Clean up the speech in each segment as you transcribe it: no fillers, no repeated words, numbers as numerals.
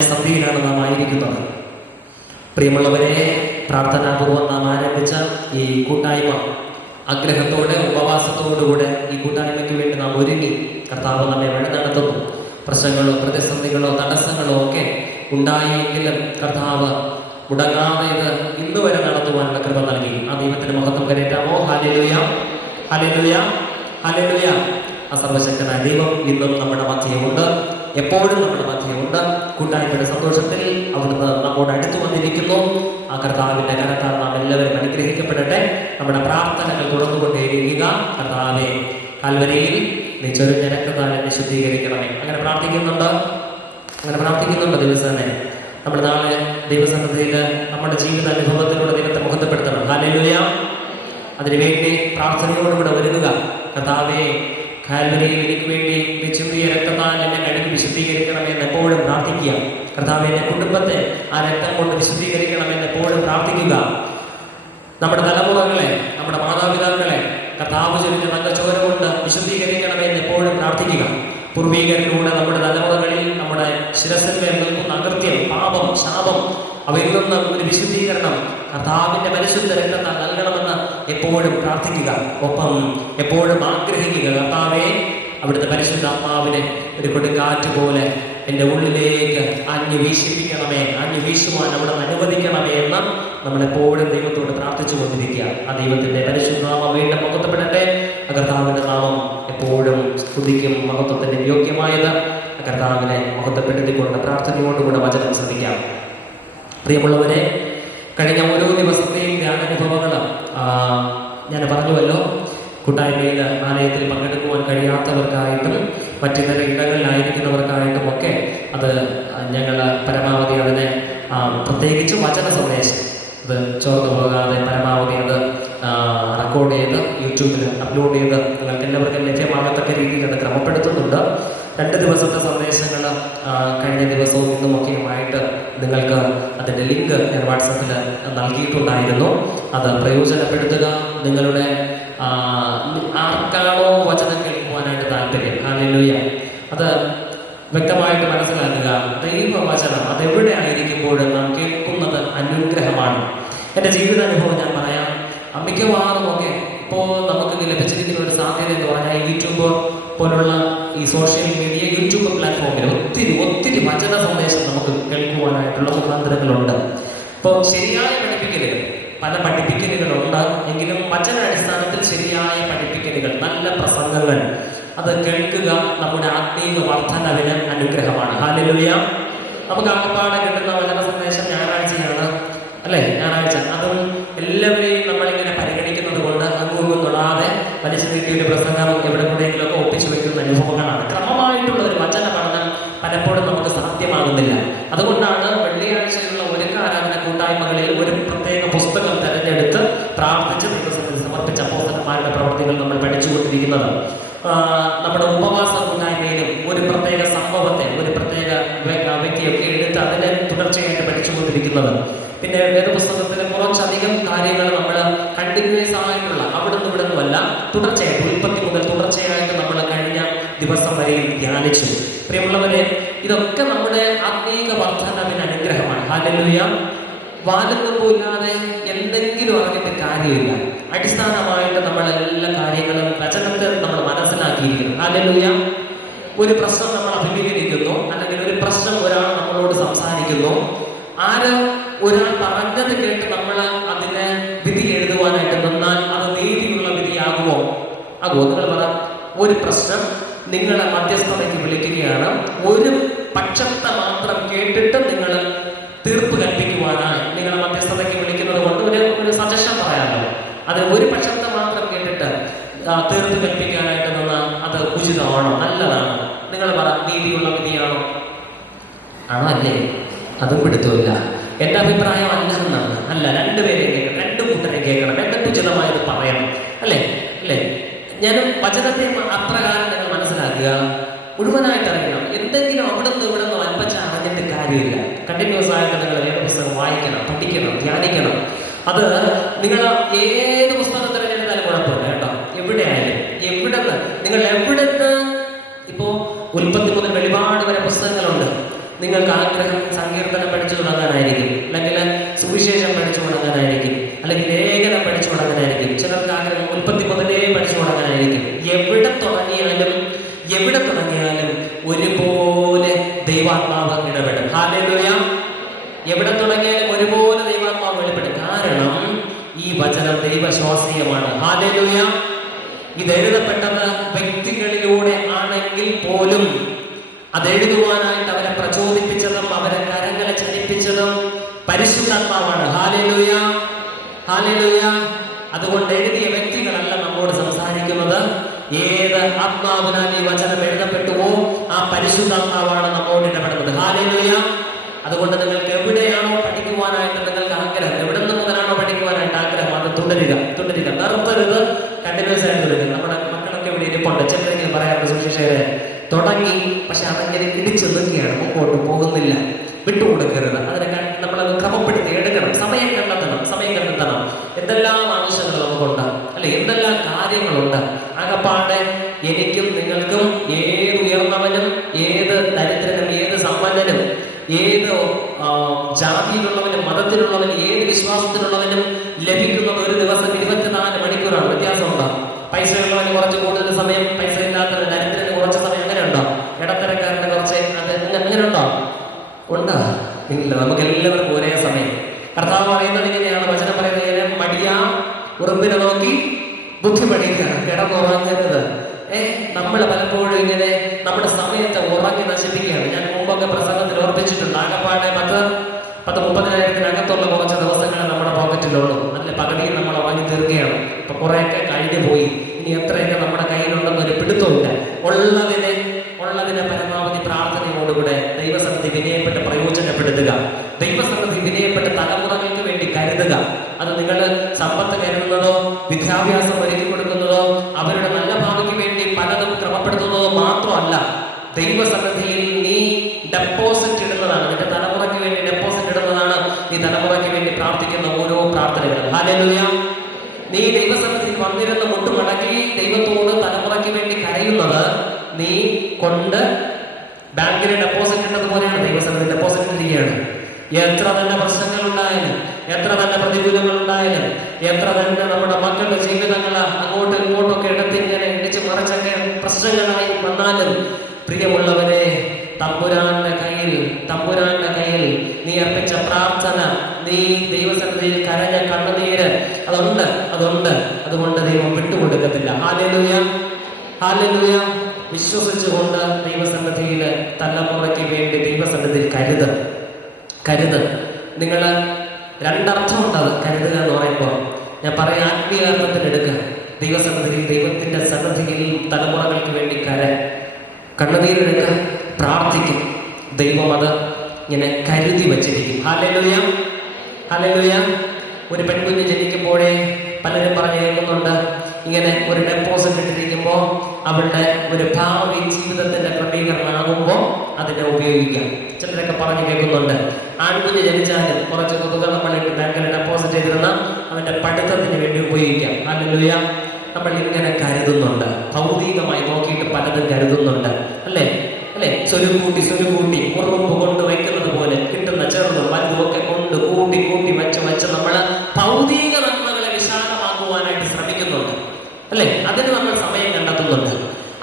സന്ധിയിലാണ് നാം ആയിരിക്കുന്നത്. പ്രിയമുള്ളവരെ, പ്രാർത്ഥനാപൂർവ്വം നാം ആരംഭിച്ച ഈ കൂട്ടായ്മ ആഗ്രഹത്തോടെ ഉപവാസത്തോടുകൂടെ ഈ കൂട്ടായ്മയ്ക്ക് വേണ്ടി നാം ഒരുങ്ങി കർത്താവ് നമ്മെ വഴി നടത്തുന്നു. പ്രശ്നങ്ങളോ പ്രതിസന്ധികളോ തടസ്സങ്ങളോ ഒക്കെ ഉണ്ടായെങ്കിലും കർത്താവ് മുടങ്ങാതെ ഇത് ഇന്ന് വരെ നടത്തുവാനുള്ള കൃപ നൽകി. ആ ദൈവത്തിന് മഹത്വം കരയറ്റാമോ? Hallelujah, hallelujah, hallelujah. ആ സർവശക്തനായ ദൈവം ഇന്നും നമ്മുടെ മധ്യമുണ്ട്, എപ്പോഴും നമ്മുടെ മധ്യമുണ്ട്. കൂട്ടായ്മയുടെ സന്തോഷത്തിൽ അവിടുന്ന് നമ്മോട് അടുത്തു വന്നിരിക്കുന്നു. ആ കർത്താവിന്റെ കരത്താൽ നാം എല്ലാവരും അനുഗ്രഹിക്കപ്പെടട്ടെ. നമ്മുടെ പ്രാർത്ഥനകൾ തുറന്നുകൊണ്ടേയിരിക്കുക. കർത്താവേ, കാൽവരിയിൽ നീ ചൊരിഞ്ഞ രക്തത്താൽ എന്നെ ശുദ്ധീകരിക്കണമേ. അങ്ങനെ പ്രാർത്ഥിക്കുന്നുണ്ട് ദിവസേന. നമ്മൾ നാളെ ദൈവസന്നിധിയിൽ നമ്മുടെ ജീവിതാനുഭവത്തിലൂടെ ദൈവത്തെ മുഖത്തപ്പെടുത്തണം. ഹല്ലേലൂയ. അതിനുവേണ്ടി പ്രാർത്ഥനയോടുകൂടെ ഒരുങ്ങുക. കർത്താവേ, കാൽവരിയിൽ എനിക്ക് വേണ്ടി നീ ചിന്തിയ രക്തത്താൽ എന്നെ കഴുകി വിശുദ്ധീകരിക്കണമെന്ന് എപ്പോഴും പ്രാർത്ഥിക്കുക. കർത്താവേ, എന്റെ കുടുംബത്തെ ആ രക്തം കൊണ്ട് വിശുദ്ധീകരിക്കണമെന്ന് എപ്പോഴും പ്രാർത്ഥിക്കുക. നമ്മുടെ തലമുറകളെ, നമ്മുടെ മാതാപിതാക്കളെ കർത്താവ് ചൊരിഞ്ഞ നല്ല ചോര കൊണ്ട് വിശുദ്ധീകരിക്കണമെന്ന് എപ്പോഴും പ്രാർത്ഥിക്കുക. പൂർവീകരിലൂടെ നമ്മുടെ തലമുറകളിൽ നമ്മുടെ ശിരസിന്മേൽ നിൽക്കുന്ന അകൃത്യം, പാപം, ശാപം, അവയിൽ നിന്ന് ഒരു വിശുദ്ധീകരണം കർത്താവിന്റെ പരിശുദ്ധ രക്തത്താൽ നൽകണമെന്ന് എപ്പോഴും പ്രാർത്ഥിക്കുക. ഒപ്പം എപ്പോഴും ആഗ്രഹിക്കുക, കർത്താവേ, അവിടുത്തെ പരിശുദ്ധാത്മാവിനെ ഒരു കൊടുങ്കാറ്റ് പോലെ എൻ്റെ ഉള്ളിലേക്ക് വീശിപ്പിക്കണമേ, വീശുവാൻ അവിടെ അനുവദിക്കണമേ എന്ന് നമ്മളെപ്പോഴും ദൈവത്തോട് പ്രാർത്ഥിച്ചു കൊണ്ടിരിക്കുക. ആ ദൈവത്തിന്റെ പരിശുദ്ധനാമം വീണ്ടും മഹത്വപ്പെടട്ടെ. കർത്താവിന്റെ നാമം എപ്പോഴും സ്തുതിക്കും മഹത്വത്തിന് യോഗ്യമായത്. കർത്താവിനെ മഹത്വപ്പെടുത്തിക്കൊണ്ട് പ്രാർത്ഥനയോടുകൂടെ വചനം ശ്രദ്ധിക്കാം. പ്രിയമുള്ളവരെ, കഴിഞ്ഞ ഓരോ ദിവസത്തെയും ധ്യാനാനുഭവങ്ങൾ ഞാൻ പറഞ്ഞുവല്ലോ. കൂട്ടായ്മയിൽ ആലയത്തിൽ പങ്കെടുക്കുവാൻ കഴിയാത്തവർക്കായിട്ടും മറ്റിതര ഇടങ്ങളിലായിരിക്കുന്നവർക്കായിട്ടും ഒക്കെ അത് ഞങ്ങൾ പരമാവധി അതിനെ പ്രത്യേകിച്ച് വചന സന്ദേശം അത് ചോർന്നു പോകാതെ പരമാവധി അത് റെക്കോർഡ് ചെയ്ത് യൂട്യൂബിൽ അപ്ലോഡ് ചെയ്ത് നിങ്ങൾക്ക് എല്ലാവർക്കും ലഭ്യമാകത്തക്ക രീതിയിൽ അത് ക്രമപ്പെടുത്തുന്നുണ്ട്. 2 ദിവസത്തെ സന്ദേശങ്ങൾ കഴിഞ്ഞ ദിവസവും ഇന്നുമൊക്കെയുമായിട്ട് നിങ്ങൾക്ക് അതിൻ്റെ ലിങ്ക് ഞാൻ വാട്സപ്പിൽ നൽകിയിട്ടുണ്ടായിരുന്നു. അത് പ്രയോജനപ്പെടുത്തുക. നിങ്ങളുടെ ആർക്കാണോ വചനം കേൾക്കുവാനായിട്ട് താല്പര്യം, ഹല്ലേലൂയ, അത് വ്യക്തമായിട്ട് മനസ്സിലാക്കുക. ദൈവവചനം അതെവിടെ ആയിരിക്കുമ്പോഴും നാം കേൾക്കുന്നത് അനുഗ്രഹമാണ്. എൻ്റെ ജീവിതാനുഭവം ഞാൻ പറയാം. മിക്കവാറും ഒക്കെ ഇപ്പോൾ നമുക്ക് ലഭിച്ചിരിക്കുന്ന ഒരു സാധ്യത എന്ന് പറഞ്ഞാൽ യൂട്യൂബ് പോലുള്ള ഈ സോഷ്യൽ മീഡിയ, യൂട്യൂബ് പ്ലാറ്റ്ഫോമിൽ ഒത്തിരി വചന സന്ദേശം നമുക്ക് കേൾക്കുവാനായിട്ടുള്ള മുഖാന്തരങ്ങളുണ്ട്. ഇപ്പോൾ ശരിയായ പഠിപ്പിക്കലുകൾ, പല പഠിപ്പിക്കലുകളുണ്ട്. എങ്കിലും വചനാടിസ്ഥാനത്തിൽ ശരിയായ പഠിപ്പിക്കലുകൾ, നല്ല പ്രസംഗങ്ങൾ അത് കേൾക്കുക നമ്മുടെ ആത്മീയ വർധനവിന് അനുഗ്രഹമാണ്. ഹല്ലേലൂയ. നമുക്ക് ആകപ്പാടെ കിട്ടുന്ന വചന സന്ദേശം ഞായറാഴ്ചയാണ്, അല്ലേ? ഞായറാഴ്ച അതും എല്ലാവരെയും നമ്മളിങ്ങനെ പരിഗണിക്കുന്നത് കൊണ്ട് അങ്ങും തൊടാതെ വലിച്ചു നീട്ടിയൊരു പ്രസംഗം എവിടെ കൂടെയെങ്കിലുമൊക്കെ ഒപ്പിച്ചു വയ്ക്കുന്ന അനുഭവങ്ങളാണ്. ക്രമമായിട്ടുള്ള ഒരു വചന പഠനം പലപ്പോഴും നമുക്ക് സാധ്യമാകുന്നില്ല. അതുകൊണ്ടാണ് വെള്ളിയാഴ്ചയുള്ള ഒരുക്കാരാധന കൂട്ടായ്മകളിൽ ഒരു പ്രത്യേക പുസ്തകം തിരഞ്ഞെടുത്ത് പ്രാർത്ഥിച്ച് ദൈവസന്നിധിയിൽ സമർപ്പിച്ച അപ്പോസ്തലന്മാരുടെ പ്രവർത്തികൾ നമ്മൾ പഠിച്ചുകൊണ്ടിരിക്കുന്നത്. നമ്മുടെ ഉപവാസ കൂട്ടായ്മയിലും ഒരു പ്രത്യേക സംഭവത്തെ, ഒരു പ്രത്യേക വ്യക്തിയൊക്കെ എടുത്ത് അതിനെ തുടർച്ചയായിട്ട് പഠിച്ചുകൊണ്ടിരിക്കുന്നത്. പിന്നെ വേദപുസ്തകത്തിലെ കുറച്ചധികം കാര്യങ്ങൾ നമ്മൾ കണ്ടിന്യൂസ് ആയിട്ടുള്ള അവിടുന്ന് ഇവിടുന്നുമല്ല, തുടർച്ചയായിട്ട് ഉൽപ്പത്തി മുതൽ തുടർച്ചയായിട്ട് നമ്മൾ കഴിഞ്ഞ ദിവസം വരെയും ധ്യാനിച്ചു. പ്രിയമുള്ളവരെ, ഇതൊക്കെ നമ്മുടെ ആത്മീക വർധനവിന് അനുഗ്രഹമാണ്. ഹല്ലേലൂയ. വാലുകൊമ്പില്ലാതെ എന്തെങ്കിലും അറിഞ്ഞിട്ട് കാര്യമില്ല. അടിസ്ഥാനമായിട്ട് നമ്മൾ എല്ലാ കാര്യങ്ങളും വചനത്തെ നമ്മൾ മനസ്സിലാക്കിയിരിക്കുന്നു. ഹല്ലേലൂയ. ഒരു പ്രശ്നം നമ്മൾ അഭിമുഖീകരിക്കുന്നു, അല്ലെങ്കിൽ ഒരു പ്രശ്നം ഒരാൾ നമ്മളോട് സംസാരിക്കുന്നു, ഒരാൾ പറഞ്ഞത് കേട്ട് നമ്മൾ അതിന് വിധി എഴുതുവാനായിട്ട് നിന്നാൽ അത് നീതിയുള്ള വിധിയാകുമോ? നിങ്ങൾ പറ. ഒരു പ്രശ്നം നിങ്ങളെ മധ്യസ്ഥതയ്ക്ക് വിളിക്കുകയാണ്. ഒരു പക്ഷത്തെ മാത്രം കേട്ടിട്ട് നിങ്ങൾ തീർപ്പ് കൽപ്പിക്കുവാനാണ് നിങ്ങളെ മധ്യസ്ഥതയ്ക്ക് വിളിക്കുന്നത് കൊണ്ട് ഒരു സജഷൻ പറയാമല്ലോ. അത് ഒരു പക്ഷത്തെ മാത്രം കേട്ടിട്ട് തീർപ്പ് കൽപ്പിക്കാനായിട്ട് നിന്നാൽ അത് ഉചിതമാണോ? നല്ലതാണോ? നിങ്ങൾ പറ. നീതിയുള്ള വിധിയാണോ? ആണോ? അല്ലേ? അതും പിടുത്തമില്ല. എൻ്റെ അഭിപ്രായം അല്ലെന്നാണ്. അല്ല, രണ്ടുപേരെയും കേൾക്കണം, 2 കൂട്ടരെ കേൾക്കണം, എന്നിട്ട് ഉചിതമായത് പറയണം. അല്ലേ? ഞാൻ വചനത്തെ അപ്രകാരം നിങ്ങൾ മനസ്സിലാക്കുക. മുഴുവനായിട്ട് അറിയണം. എന്തെങ്കിലും അവിടുന്ന് ഇവിടുന്ന് അല്പച്ച അറിഞ്ഞിട്ട് കാര്യമില്ല. കണ്ടിന്യൂസ് ആയിട്ട് നിങ്ങൾ വേദപുസ്തകം വായിക്കണം, പഠിക്കണം, ധ്യാനിക്കണം. അത് നിങ്ങൾ ഏത് പുസ്തകം തിരഞ്ഞെടുത്താലും കുഴപ്പമില്ല കേട്ടോ. എവിടെയായാലും, നിങ്ങൾ എവിടുന്ന്, ഇപ്പോൾ ഉൽപ്പത്തി മുതൽ വെളിപാട് വരെ പുസ്തകങ്ങളുണ്ട്. നിങ്ങൾക്ക് ആഗ്രഹം സങ്കീർത്തനം പഠിച്ചു തുടങ്ങാനായിരിക്കും, അല്ലെങ്കിൽ സുവിശേഷം പഠിച്ചു തുടങ്ങാനായിരിക്കും, അല്ലെങ്കിൽ ലേഖനം പഠിച്ചു തുടങ്ങാനായിരിക്കും. ചിലർക്ക് ആഗ്രഹം ഉൽപ്പത്തി മുതലേ പഠിച്ചു തുടങ്ങാനായിരിക്കും. എവിടെ തുടങ്ങിയാലും ഒരുപോലെ ദൈവാത്മാവ് ഇടപെടും. ഹല്ലേലൂയ. എവിടെ തുടങ്ങിയാലും ഒരുപോലെ ദൈവാത്മാവ് വെളിപ്പെടും. കാരണം ഈ വചനം ദൈവശ്വാസീയമാണ്. ഹല്ലേലൂയ. ഇത് എഴുതപ്പെട്ടത് വ്യക്തികളിലൂടെ ആണെങ്കിൽ പോലും അതെഴുതുവാനായിട്ട് അവരെ പ്രചോദിപ്പിച്ചതും അവരെ കരങ്ങളെ ചലിപ്പിച്ചതും പരിശുദ്ധാത്മാവാണ്. ഹല്ലേലൂയ, ഹല്ലേലൂയ. അതുകൊണ്ട് എഴുതിയ വ്യക്തികളല്ല നമ്മോട് സംസാരിക്കുന്നത്. ഏത് ആത്മാവിനാൽ ഈ വചനം എഴുതപ്പെട്ടുവോ ആ പരിശുദ്ധാത്മാവാണ് നമ്മോട് ഇടപെടുന്നത്. ഹല്ലേലൂയ. അതുകൊണ്ട് നിങ്ങൾക്ക് എവിടെയാണോ പഠിക്കുവാനായിട്ട് നിങ്ങൾക്ക് ആഗ്രഹം, എവിടെ നിന്ന് മുതലാണോ പഠിക്കുവാനായിട്ട് ആഗ്രഹം, അത് തുടരുക, നിർത്തരുത്, കണ്ടിന്യൂസ് ആയിട്ട് തുടരുക. നമ്മുടെ മക്കളൊക്കെ ഇവിടെ ഇരിപ്പുണ്ട്. ചിലരെങ്കിലും പറയാറുണ്ട്, സുശേഷകരെ തുടങ്ങി, പക്ഷെ അതങ്ങനെ ഇടിച്ചു നിൽക്കുകയാണ്, മുമ്പോട്ട് പോകുന്നില്ല. വിട്ടുകൊടുക്കരുത്. അതിനെ നമ്മളത് ക്രമപ്പെടുത്തി എടുക്കണം. സമയം കണ്ടെത്തണം. എന്തെല്ലാം ആവശ്യങ്ങൾ നമുക്കുണ്ട്, അല്ലെ, എന്തെല്ലാം കാര്യങ്ങളുണ്ട്. ആകപ്പാടെ എനിക്കും നിങ്ങൾക്കും ഏത് ഉയർന്നവനും ഏത് ദരിദ്രനും ഏത് സമ്പന്നനും ഏത് ജാതിയിലുള്ളവനും മതത്തിലുള്ളവനും ഏത് വിശ്വാസത്തിലുള്ളവനും ലഭിക്കുന്നത് ഒരു ദിവസം 24 മണിക്കൂറാണ്. വ്യത്യാസമുണ്ടോ? പൈസ ഉള്ളവന് കുറച്ച് കൂടുതൽ സമയം, പൈസ ഇല്ലാത്തവന് ദരിദ്രന് കുറച്ച് സമയം. അങ്ങനെ ഉണ്ടോ? ഇടത്തരക്കാരന് കുറച്ച് അങ്ങനെ ഉണ്ടോ? ഉണ്ടോ? ഇല്ല. നമുക്ക് എല്ലാവർക്കും ഒരേ സമയം. കർത്താവ് പറയുന്നത് ഇങ്ങനെയാണ്, വചനം പറയുന്നത് ഇങ്ങനെ, മടിയാ ഉറുമ്പിനെ നോക്കി ബുദ്ധി പഠിക്കുക, കിടന്നുറങ്ങരുത്. നമ്മൾ പലപ്പോഴും ഇങ്ങനെ നമ്മുടെ സമയത്തെ ഉറങ്ങി നശിപ്പിക്കുകയാണ്. ഞാൻ മുമ്പൊക്കെ പ്രസംഗത്തിൽ ഓർപ്പിച്ചിട്ടുണ്ട്. ആകപ്പാടെ 10-30,000-അകത്തുള്ള കുറച്ച് ദിവസങ്ങൾ നമ്മുടെ പോക്കറ്റിലുള്ളൂ. അതിൽ പകുതിയും നമ്മൾ ഉറങ്ങി തീർക്കുകയാണ്. ഇപ്പൊ കുറെയൊക്കെ കഴിഞ്ഞു പോയി. ഇനി എത്രയൊക്കെ നമ്മുടെ കയ്യിലുണ്ടെന്ന് ഒരു പിടുത്തമില്ല. ഉള്ളതിനെ പരമാവധി പ്രാർത്ഥനയോടുകൂടെ ദൈവസന്നിധി വിനയപ്പെട്ട് പ്രയോജനപ്പെടുത്തുക. ദൈവസന്നിധി വിനയപ്പെട്ട് തലമുറകൾക്ക് വേണ്ടി കരുതുക. അത് നിങ്ങൾ സമ്പത്ത് കരുതുന്നതോ വിദ്യാഭ്യാസം ഒരുക്കി കൊടുക്കുന്നതോ അവരുടെ നല്ല ഭാവിക്ക് വേണ്ടി പലതും ക്രമപ്പെടുത്തുന്നതോ മാത്രമല്ല, ദൈവസന്നിധിയിൽ നീ ഡെപ്പോസിറ്റ് ഇടുന്നതാണ്. നിന്റെ തലമുറയ്ക്ക് വേണ്ടി ഡെപ്പോസിറ്റ് ഇടുന്നതാണ് നീ തലമുറയ്ക്ക് വേണ്ടി പ്രാർത്ഥിക്കുന്ന ഓരോ പ്രാർത്ഥനകളും. ഹല്ലേലൂയ. നീ ദൈവസന്നിധിയിൽ വന്നിരുന്ന് മുട്ടുമടക്കി ദൈവത്തോട് തലമുറയ്ക്ക് വേണ്ടി കരയുന്നത് നീ കൊണ്ട് ബാങ്കിന് ഡെപ്പോസിറ്റ് ഇട്ടതുപോലെയാണ് ദൈവസന്നിധി ഡെപ്പോസിറ്റ് ചെയ്യുകയാണ്. എത്ര തന്നെ പ്രശ്നങ്ങൾ ഉണ്ടായാലും, എത്ര തന്നെ പ്രതികൂലങ്ങൾ ഉണ്ടായാലും, എത്ര തന്നെ നമ്മുടെ മക്കളുടെ ജീവിതങ്ങൾ അങ്ങോട്ടും ഇങ്ങോട്ടൊക്കെ ഇടത്തിങ്ങനെ ഇടിച്ചു മറിച്ചൊക്കെ പ്രശ്നങ്ങളായി വന്നാലും, പ്രിയമുള്ളവരെ, തമ്പുരാന്റെ കയ്യിൽ നീ അർപ്പിച്ച പ്രാർത്ഥന, നീ ദൈവസന്നിധിയിൽ കരഞ്ഞ കണ്ണുനീര് അതുകൊണ്ട് ദൈവം വിട്ടുകൊടുക്കത്തില്ല. Hallelujah, hallelujah. വിശ്വസിച്ചുകൊണ്ട് ദൈവസന്നിധിയിൽ തലമുറയ്ക്ക് വേണ്ടി ദൈവസന്നിധിയിൽ കരുത്. നിങ്ങൾ രണ്ടർത്ഥമുണ്ട് അത് കരുതുക എന്ന് പറയുമ്പോൾ. ഞാൻ പറയാം, ആത്മീയാർത്ഥത്തിൽ എടുക്കുക. ദൈവസന്നിധിയിൽ, ദൈവത്തിന്റെ സന്നിധിയിൽ തലമുറകൾക്ക് വേണ്ടി കണ്ണുനീരെടുക്കുക, പ്രാർത്ഥിക്കും. ദൈവം അത് ഇങ്ങനെ കരുതി വച്ചിരിക്കും. Hallelujah, hallelujah. ഒരു പെൺകുഞ്ഞ് ജനിക്കുമ്പോഴേ പലരും പറഞ്ഞു കേൾക്കുന്നുണ്ട്, ഇങ്ങനെ ഒരു ഡെപ്പോസിറ്റ് ഇട്ടിരിക്കുമ്പോൾ അവളുടെ ഒരു ഭാവി ജീവിതത്തിന്റെ ക്രമീകരണമാകുമ്പോൾ അതിനെ ഉപയോഗിക്കാം. ചിലരൊക്കെ പറഞ്ഞു കേൾക്കുന്നുണ്ട്, ആൺകുഞ്ഞ് ജനിച്ചാലും കുറച്ച് തുക നമ്മളിട്ട് ബാങ്കിൽ ഡെപ്പോസിറ്റ് ചെയ്തിരുന്ന അവന്റെ പഠിത്തത്തിന് വേണ്ടി ഉപയോഗിക്കാം. ഹല്ലേലൂയ. നമ്മൾ ഇങ്ങനെ കരുതുന്നുണ്ട്. ഭൗതികമായി നോക്കിയിട്ട് പലതും കരുതുന്നുണ്ട്. അല്ലേ? സ്വരുകൂട്ടി ഉറുമ്പ് കൊണ്ട് വയ്ക്കുന്നത് പോലെ കിട്ടുന്ന ചെറുതും വലുതും ഒക്കെ കൊണ്ട് കൂട്ടി വെച്ച് നമ്മൾ ഭൗതിക നന്മകളെ വിശാലമാക്കുവാനായിട്ട് ശ്രമിക്കുന്നുണ്ട്. അല്ലെ? അതിന് നമ്മൾ സമയം കണ്ടെത്തുന്നുണ്ട്.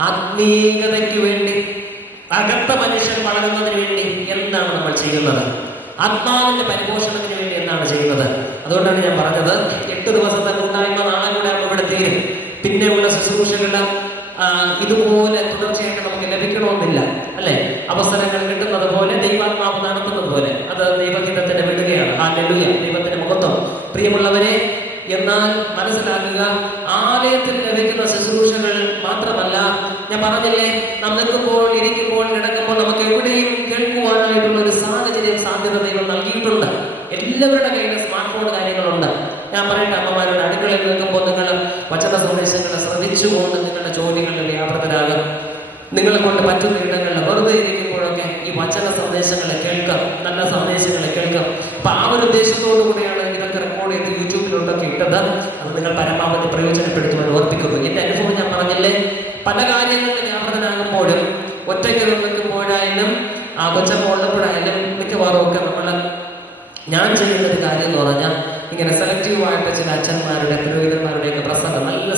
ആത്മീയതയ്ക്ക് വേണ്ടി, അകത്ത മനുഷ്യൻ വളരുന്നതിന് വേണ്ടി എന്താണ് നമ്മൾ ചെയ്യുന്നത്? ആത്മാവിന്റെ പരിപോഷണത്തിന് വേണ്ടി എന്താണ് ചെയ്യുന്നത്? അതുകൊണ്ടാണ് ഞാൻ പറഞ്ഞത്, 8 ദിവസത്തെ കൂട്ടായ്മ നാളെ കൂടെ ഇവിടെ തീരും. പിന്നെയുള്ള ശുശ്രൂഷകളുടെ ഇതുപോലെ തുടർച്ചയായിട്ട് നമുക്ക് ലഭിക്കണമെന്നില്ല. അല്ലെ? അവസരങ്ങൾ കിട്ടുന്നത് പോലെ, ദൈവാത്മാവ് നടത്തുന്നത് പോലെ അത് ദൈവഹിതത്തിന് വിടുകയാണ്. ഹല്ലേലൂയ, ദൈവത്തിന്റെ മഹത്വം. പ്രിയമുള്ളവരെ, എന്നാൽ മനസ്സിലാക്കുക, ആലയത്തിൽ ലഭിക്കുന്ന ശുശ്രൂഷകൾ മാത്രമല്ല, ഞാൻ പറഞ്ഞില്ലേ, നാം നിൽക്കുമ്പോൾ, ഇരിക്കുമ്പോൾ, കിടക്കുമ്പോൾ നമുക്ക് എവിടെയും കേൾക്കുവാനായിട്ടുള്ള ഒരു സാധ്യത ദൈവം നൽകിയിട്ടുണ്ട്. എല്ലാവരുടെ കയ്യിൽ സ്മാർട്ട് ഫോൺ കാര്യങ്ങളുണ്ട്. ഞാൻ പറയട്ടെ, അമ്മമാരുടെ അടുക്കളയിൽ നിൽക്കുമ്പോൾ നിങ്ങൾ വചന സന്ദേശങ്ങളെ ശ്രദ്ധിച്ചുകൊണ്ട് നിങ്ങളുടെ ജോലികളിൽ വ്യാപൃതരാകും. നിങ്ങളെ കൊണ്ട് പറ്റുന്ന ഇടങ്ങളിൽ വെറുതെ ഇരിക്കുമ്പോഴൊക്കെ ഈ വചന സന്ദേശങ്ങളെ കേൾക്കാം, നല്ല സന്ദേശങ്ങളെ കേൾക്കാം. അപ്പൊ ആ ഒരു ഉദ്ദേശത്തോടു കൂടിയാണ് ഇതൊക്കെ റെക്കോർഡ് ചെയ്ത് യൂട്യൂബിലോട്ടൊക്കെ ഇട്ടത്. അത് നിങ്ങൾ പരമാവധി പ്രയോജനപ്പെടുത്തുമെന്ന് ഓർപ്പിക്കുന്നു. എന്റെ അനുഭവം ഞാൻ പറഞ്ഞില്ലേ, പല കാര്യങ്ങളിൽ വ്യാപൃതനാകുമ്പോഴും, ഒറ്റയ്ക്ക് നിൽക്കുമ്പോഴായാലും, കൊച്ചമ്മ ഉള്ളപ്പോഴായാലും മിക്കവാറും ഒക്കെ ഞാൻ ചെയ്യുന്നൊരു കാര്യം എന്ന് പറഞ്ഞാൽ ഇങ്ങനെ സെലക്റ്റീവായിട്ട് ചില അച്ഛന്മാരുടെ പുരോഹിതന്മാരുടെയൊക്കെ പ്രസംഗം നല്ല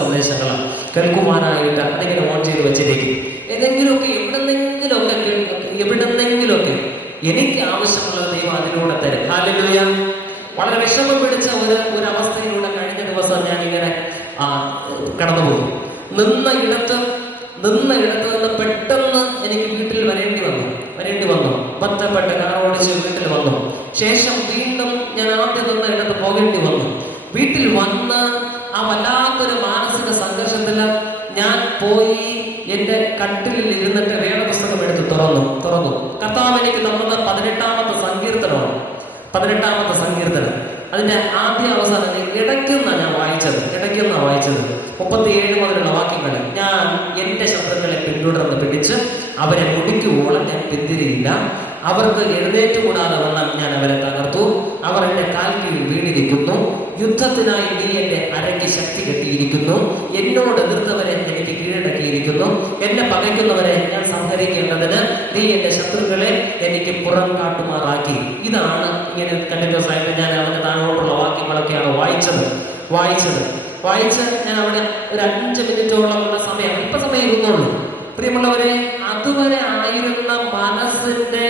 സന്ദേശങ്ങളാണ് കേൾക്കുവാനായിട്ട് അതിങ്ങനെ ഓൺ ചെയ്ത് വെച്ചിരിക്കും. എവിടെന്നെങ്കിലുമൊക്കെ എനിക്ക് ആവശ്യമുള്ള ദൈവം അതിലൂടെ തരും. ഹല്ലേലൂയ. വളരെ വിഷമം പിടിച്ച ഒരു അവസ്ഥയിലൂടെ കഴിഞ്ഞ ദിവസം ഞാൻ ഇങ്ങനെ കടന്നുപോയി. നിന്ന ഇടത്ത് നിന്ന് പെട്ടെന്ന് എനിക്ക് വീട്ടിൽ വരേണ്ടി വന്നു. ബന്ധപ്പെട്ട് കാർ ഓടിച്ച് വീട്ടിൽ വന്നു. ശേഷം വീണ്ടും ഞാൻ ആദ്യം നിന്ന ഇടത്ത് പോകേണ്ടി വന്നു. വീട്ടിൽ വന്ന് ആ വല്ലാത്തൊരു മാനസിക സംഘർഷത്തില് ഞാൻ പോയി എന്റെ കട്ടിലിൽ ഇരുന്നിട്ട് വേദപുസ്തകം എടുത്ത് തുറന്നു. കർത്താവ് എനിക്ക് തന്നത് 18ാമത്തെ സങ്കീർത്തനം. അതിന്റെ ആദ്യ അവസാനം ഇടയ്ക്കുന്ന വായിച്ചത് 37 മുതലുള്ള വാക്യങ്ങൾ. ഞാൻ എന്റെ ശത്രുക്കളെ പിന്തുടർന്ന് പിടിച്ച് അവരെ മുടിക്കുവോളം ഞാൻ പിന്തിരിയില്ല. അവർക്ക് എഴുന്നേറ്റുകൂടാതെ വണ്ണം ഞാൻ അവരെ തകർത്തു. അവർ എന്റെ കാൽക്കീഴിൽ വീണിരിക്കുന്നു. യുദ്ധത്തിനായി നീ എന്റെ അരയ്ക്ക് ശക്തി കെട്ടിയിരിക്കുന്നു. എന്നോട് എതിർത്തവരെ എനിക്ക് കീഴടക്കിയിരിക്കുന്നു. എന്നെ പകയ്ക്കുന്നവരെ ഞാൻ സംഹരിക്കേണ്ടതിന് നീ എന്റെ ശത്രുക്കളെ എനിക്ക് പുറം കാട്ടുമാറാക്കി. ഇതാണ് ഇങ്ങനെ കണ്ടിന്യൂസ് ആയിട്ട് ഞാൻ അതിന്റെ താഴോട്ടുള്ള വാക്യങ്ങളൊക്കെയാണ് വായിച്ച് ഞാൻ അവിടെ ഒരു 5 മിനിറ്റോളമുള്ള സമയം ഇരുന്നുള്ളൂ. പ്രിയമുള്ളവരെ, അതുവരെ ആയിരുന്ന മനസ്സിന്റെ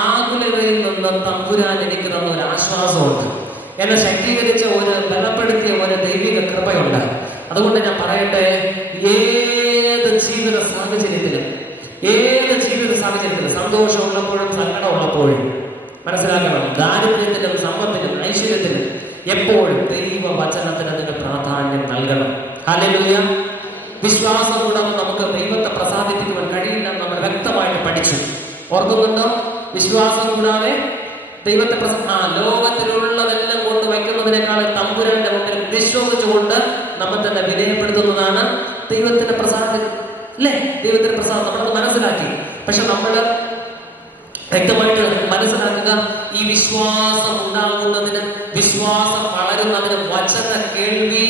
ആകുലതയിൽ നിന്ന് തമ്പുരാൻ എനിക്ക് തന്ന ഒരു ആശ്വാസമുണ്ട്. എന്നെ ശക്തീകരിച്ച ബലപ്പെടുത്തിയ ഒരു ദൈവിക കൃപയുണ്ട്. അതുകൊണ്ട് ഞാൻ പറയട്ടെ, ഏത് ജീവിത സാഹചര്യത്തിലും സന്തോഷമുള്ളപ്പോഴും സങ്കടമുള്ളപ്പോഴും മനസ്സിലാക്കണം, ദാരിദ്ര്യത്തിലും സമ്പത്തിലും ഐശ്വര്യത്തിലും എപ്പോഴും ദൈവ വചനത്തിന് അതിന് പ്രാധാന്യം നൽകണം. ഹല്ലേലൂയ. വിശ്വാസം കൂടാതെ നമുക്ക് ദൈവത്തെ പ്രസാദിപ്പിക്കുവാൻ കഴിയില്ലെന്ന് നമ്മൾ വ്യക്തമായിട്ട് പഠിച്ചു. ഓർക്കുന്നുണ്ടോ? വിശ്വാസം കൂടാതെ ദൈവത്തെ ലോകത്തിലുള്ളതെല്ലാം കൊണ്ട് വയ്ക്കുന്നതിനേക്കാൾ തമ്പുരാന്റെ മുമ്പിൽ വിശ്വസിച്ചുകൊണ്ട് നമ്മൾ തന്നെ വിനയപ്പെടുത്തുന്നതാണ് ദൈവത്തിന്റെ പ്രസാദം. അല്ലേ? ദൈവത്തിന്റെ പ്രസാദം നമ്മളത് മനസ്സിലാക്കി. പക്ഷെ നമ്മൾ വ്യക്തമായിട്ട് മനസ്സിലാക്കുക, ഈ വിശ്വാസം ഉണ്ടാകുന്നതിന്, വിശ്വാസം വളരുന്നതിന് വചന കേൾവി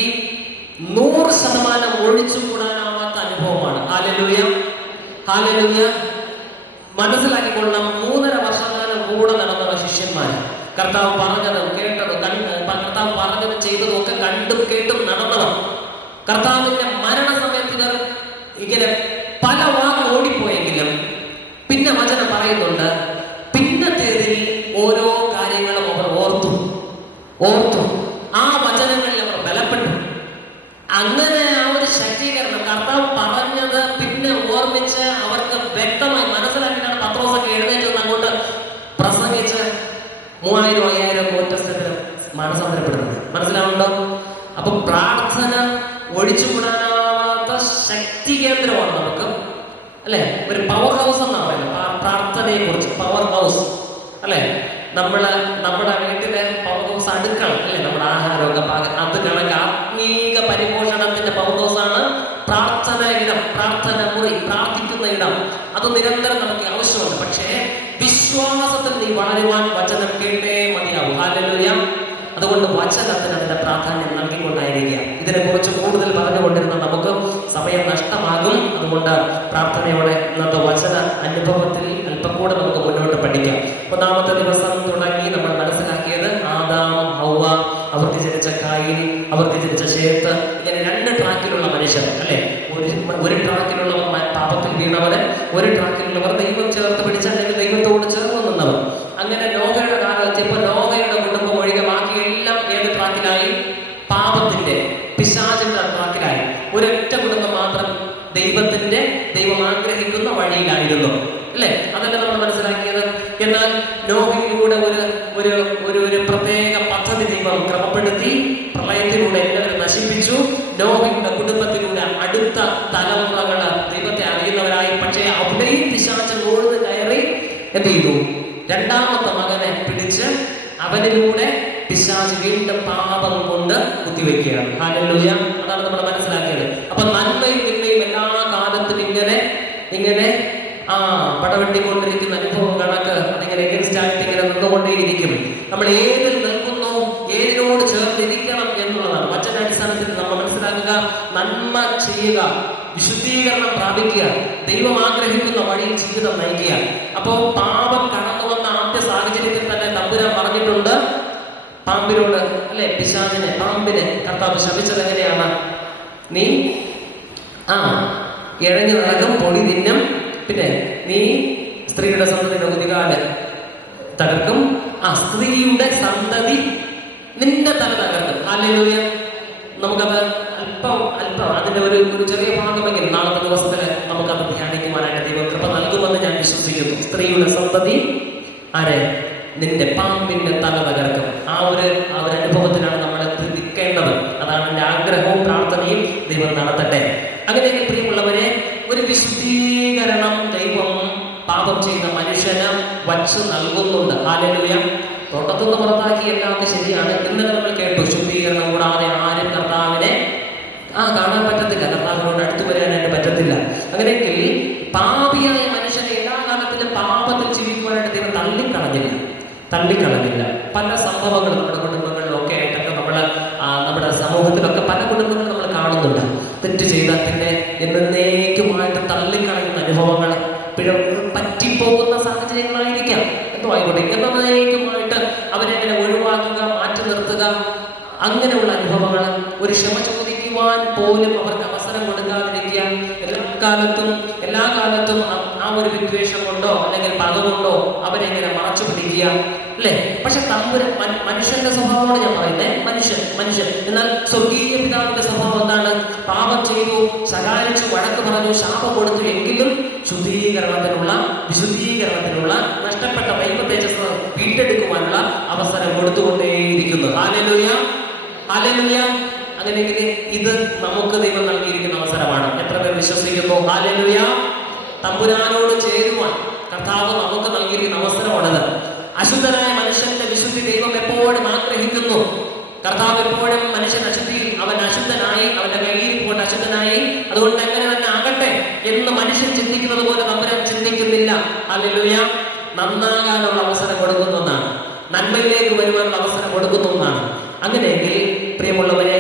100% ഒഴിച്ചുകൂടാനാവാത്ത അനുഭവമാണ്. ഹല്ലേലൂയ. മനസ്സിലാക്കിക്കൊള്ളാം. 3.5 വർഷക്കാലം കൂടെ നടന്ന ശിഷ്യന്മാർ കർത്താവ് പറഞ്ഞതും കേട്ടതും കർത്താവ് പറഞ്ഞതും ചെയ്തതും ഒക്കെ കണ്ടും കേട്ടും നടന്നവർ. കർത്താവിന്റെ മരണസമയത്ത് ഇങ്ങനെ പല വാക്ക് ഓടിപ്പോയെങ്കിലും പിന്നെ വചനം പറയുന്നുണ്ട്, പിന്നത്തേതിൽ ഓരോ കാര്യങ്ങളും അവർ ഓർത്തു. ആ വചനങ്ങളിൽ അവർ ബലപ്പെട്ടു. അങ്ങനെ ആ ഒരു ശക്തീകരണം കർത്താവ് പറഞ്ഞത് പിന്നെ ഓർമ്മിച്ച് അവർക്ക് വ്യക്തമായി മനസ്സിലാക്കിയിട്ടാണ് പത്രോസൊക്കെ എഴുന്നേറ്റ് അങ്ങോട്ട് പ്രസംഗിച്ച് 3000-5000 കോറ്റസ്ഥത്തിന് മാനസാന്തരപ്പെടുന്നത്. മനസ്സിലാവുന്നുണ്ടോ? അപ്പൊ പ്രാർത്ഥന ഒഴിച്ചുകൂടാനാവാത്ത ശക്തി കേന്ദ്രമാണ് നമുക്ക്, അല്ലെ? ഒരു പവർ ഹൗസ് എന്നാണ് പറയുന്നത് പ്രാർത്ഥനയെ കുറിച്ച്. പവർ ഹൗസ്, അല്ലെ? നമ്മുടെ വീട്ടിലെ പവർ ഹൗസ് അടുക്കള, അല്ലെ? നമ്മുടെ ആഹാരമൊക്കെ അത് കണക്ക് ആത്മീക പരിപോഷണത്തിന്റെ പവർ ഹൗസ് ആണ് പ്രാർത്ഥന ഇടം, പ്രാർത്ഥന മുറി, പ്രാർത്ഥിക്കുന്ന ഇടം. അത് നിരന്തരം നമുക്ക് ആവശ്യമുണ്ട്. പക്ഷേ വിശ്വാസത്തിൽ നീ വളരുവാൻ വചനം കേട്ടേ മതിയാവും. ഹല്ലേലൂയ. അതുകൊണ്ട് വചനത്തിന് അതിന്റെ പ്രാധാന്യം നൽകിക്കൊണ്ടായിരിക്കുക. ഇതിനെ കുറിച്ച് കൂടുതൽ പറഞ്ഞുകൊണ്ടിരുന്ന നമുക്ക് സമയം നഷ്ടമാകും. അതുകൊണ്ട് പ്രാർത്ഥനയോടെ ഇന്നത്തെ വചന അനുഭവത്തിൽ അല്പം കൂടെ നമുക്ക് മുന്നോട്ട് പഠിക്കാം. 1-ാമത്തെ ദിവസം തുടങ്ങി നമ്മൾ മനസ്സിലാക്കിയത് ആദാം, ഹൗവ, അവർക്ക് ജനിച്ച കായീൻ, അവർക്ക് ജനിച്ച ശേത്ത്, ഇങ്ങനെ 2 ട്രാക്കിലുള്ള മനുഷ്യർ, അല്ലെ? ഒരു ട്രാക്കിലുള്ളവർ പാപത്തിൽ വീണവര്, ഒരു ട്രാക്കിലുള്ളവർ ദൈവം ചേർത്ത് പിടിച്ച അല്ലെങ്കിൽ ദൈവത്തോട് ചേർന്ന് നിന്നവർ. അങ്ങനെ നോഹയുടെ കാലം എത്തിയപ്പോൾ നോഹയുടെ കുടുംബം ഒഴികെ ബാക്കിയെല്ലാം ഏത് ട്രാക്കിലായി? പാപത്തിന്റെ, പിശാചിന്റെ ട്രാക്കിലായി. ഒരൊറ്റ കുടുംബം മാത്രം ദൈവം ആഗ്രഹിക്കുന്ന വഴിയിലായിരുന്നു, അല്ലെ? അതല്ല നമ്മൾ മനസ്സിലാക്കിയത്. എന്നാൽ നോഹയിലൂടെ ഒരു പ്രത്യേക പദ്ധതി ദൈവം ക്രമപ്പെടുത്തി. പ്രളയത്തിലൂടെ എല്ലാവരും നശിപ്പിച്ചു. നോഹയുടെ കുടുംബത്തിലൂടെ അടുത്ത തലമുറകള് ദൈവത്തെ അറിയുന്നവരായി. പക്ഷേ അവിടെയും പിശാച് ഓടുന്ന് കയറി എന്ത് ചെയ്തു? 2-ാമത്തെ മകനെ പിടിച്ച് അവനിലൂടെ പിശാച് വീണ്ടും പാപം കൊണ്ട് കുത്തിവെക്കുകയാണ്. ഹല്ലേലൂയ. അതാണ് നമ്മൾ മനസ്സിലാക്കിയത്. അപ്പൊ നന്മയും തിന്മയും എല്ലാ കാലത്തും ഇങ്ങനെ പടവെട്ടിക്കൊണ്ടിരിക്കുന്ന അനുഭവം കണക്ക് അതിങ്ങനെ എഗൻസ്റ്റായിട്ട് ഇങ്ങനെ നിന്നുകൊണ്ടേയിരിക്കും. നമ്മൾ ഏതിൽ നിൽക്കുന്നു, ഏതിനോട് ചേർന്നിരിക്കണം എന്നുള്ളതാണ് വചനാടിസ്ഥാനത്തിൽ നമ്മൾ മനസ്സിലാക്കുക. നന്മ ചെയ്യുക, വിശുദ്ധീകരണം പ്രാപിക്കുക, ദൈവം ആഗ്രഹിക്കുന്ന വഴിയിൽ ജീവിതം നയിക്കുക. അപ്പോൾ പാപം കടന്നു ആദ്യ സാഹചര്യത്തിൽ തന്നെ തമ്പുരാൻ പറഞ്ഞിട്ടുണ്ട് പാമ്പിനോട്, അല്ലെ, പാമ്പിനെ കർത്താവ് ശപിച്ചത് എങ്ങനെയാണ്? നീ ഇഴഞ്ഞു നടക്കും, പൊടി തിന്നും, പിന്നെ നീ സ്ത്രീയുടെ സന്തതിയുടെ കുതികാല് തകർക്കും, സ്ത്രീയുടെ സന്തതി നിന്റെ തല തകർക്കും. ഹല്ലേലൂയ. നമുക്കത് അല്പം അതിന്റെ ഒരു ചെറിയ ഭാഗമെങ്കിൽ നാളത്തെ ദിവസത്തിൽ നമുക്കത് ധ്യാനിക്കുവാനായിട്ട് ദൈവം കൃപ നൽകുമെന്ന് ഞാൻ വിശ്വസിക്കുന്നു. സ്ത്രീയുടെ സന്തതി നിന്റെ പാമ്പിന്റെ തല തകർക്കും. ആ ഒരു അനുഭവത്തിലാണ് നമ്മൾ നിൽക്കേണ്ടത്. അതാണ് എൻ്റെ ആഗ്രഹവും പ്രാർത്ഥനയും. ദൈവം നടത്തട്ടെ. അങ്ങനെയെങ്കിൽ പ്രിയമുള്ളവരെ, ഒരു വിശുദ്ധീകരണം ദൈവം പാപം ചെയ്ത മനുഷ്യന് വച്ച് നൽകുന്നുണ്ട്. ഹല്ലേലൂയ. തോട്ടത്തിൽ നിന്ന് പുറത്താക്കി എല്ലാം ശരിയാണ്. ഇന്നലെ നമ്മൾ കേട്ടു, ശുദ്ധീകരണം കൂടാതെ ആരും കർത്താവിനെ കാണാൻ പറ്റത്തില്ല, കർത്താവിനോട് അടുത്തു വരാനായിട്ട് പറ്റത്തില്ല. അങ്ങനെയെങ്കിൽ പാപിയായ മനുഷ്യനെ എല്ലാ കാലത്തിലും പാപത്തിൽ ജീവിക്കുവാനായിട്ട് ദൈവം തള്ളിക്കളഞ്ഞില്ല. പല സംഭവങ്ങളും നമ്മുടെ കുടുംബങ്ങളിലും ഒക്കെ ആയിട്ടൊക്കെ നമ്മുടെ സമൂഹത്തിലൊക്കെ പല കുടുംബങ്ങളും നമ്മൾ കാണുന്നുണ്ട്. തെറ്റ് ചെയ്താൽ പിന്നെ എന്നേക്കുമായിട്ട് തള്ളിക്കളയുന്ന അനുഭവങ്ങൾ, പറ്റിപ്പോകുന്ന സാഹചര്യങ്ങളായിരിക്കാം, എന്തോ ആയിക്കോട്ടെ, എന്നേക്കുമായിട്ട് അവരെങ്ങനെ ഒഴിവാക്കുക, മാറ്റി നിർത്തുക, അങ്ങനെയുള്ള അനുഭവങ്ങൾ. ഒരു ക്ഷമ ചോദിക്കുവാൻ പോലും അവർക്ക് അവസരം കൊടുക്കാതിരിക്കുക. എല്ലാ കാലത്തും ആ ഒരു വിദ്വേഷം കൊണ്ടോ അല്ലെങ്കിൽ പക കൊണ്ടോ അവരെങ്ങനെ മറച്ചു പിടിക്കുക, അല്ലേ? പക്ഷെ മനുഷ്യന്റെ സ്വഭാവമാണ് ഞാൻ പറയുന്നത്. മനുഷ്യൻ എന്നാൽ സ്വർഗീയ പിതാവിന്റെ സ്വഭാവം എന്താണ്? പാപം ചെയ്തു, ശകാരിച്ചു, വഴക്ക് പറഞ്ഞു, ശാപം കൊടുത്തു, എങ്കിലും വിശുദ്ധീകരണത്തിനുള്ള നഷ്ടപ്പെട്ട ദൈവ തേജസ് വീണ്ടെടുക്കുവാനുള്ള അവസരം കൊടുത്തുകൊണ്ടേയിരിക്കുന്നു. Hallelujah, hallelujah. അങ്ങനെയെങ്കിൽ ഇത് നമുക്ക് ദൈവം നൽകിയിരിക്കുന്ന അവസരമാണ്. എത്ര പേർ വിശ്വസിക്കുന്നു? ഹല്ലേലൂയ. തമ്പുരാനോട് ചേരുവാൻ കർത്താവ് നമുക്ക് നൽകിയിരിക്കുന്ന അവസരമാണത്. അശുദ്ധനായ മനുഷ്യന്റെ വിശുദ്ധി ദൈവം എപ്പോഴും ആഗ്രഹിക്കുന്നു. കർത്താവ് എപ്പോഴും മനുഷ്യൻ അവൻ അശുദ്ധനായി, അവന്റെ കയ്യിൽ കൊണ്ട് അശുദ്ധനായി, അതുകൊണ്ട് എങ്ങനെ തന്നെ ആകട്ടെ എന്ന് മനുഷ്യൻ ചിന്തിക്കുന്നത് പോലെ തമ്പുരാൻ ചിന്തിക്കുന്നില്ല. ഹല്ലേലൂയ. നന്നാകാനുള്ള അവസരം കൊടുക്കുന്നതാണ്, നന്മയിലേക്ക് വരുവാനുള്ള അവസരം കൊടുക്കുന്നതാണ്. അങ്ങനെയെങ്കിൽ പ്രിയമുള്ളവരെ,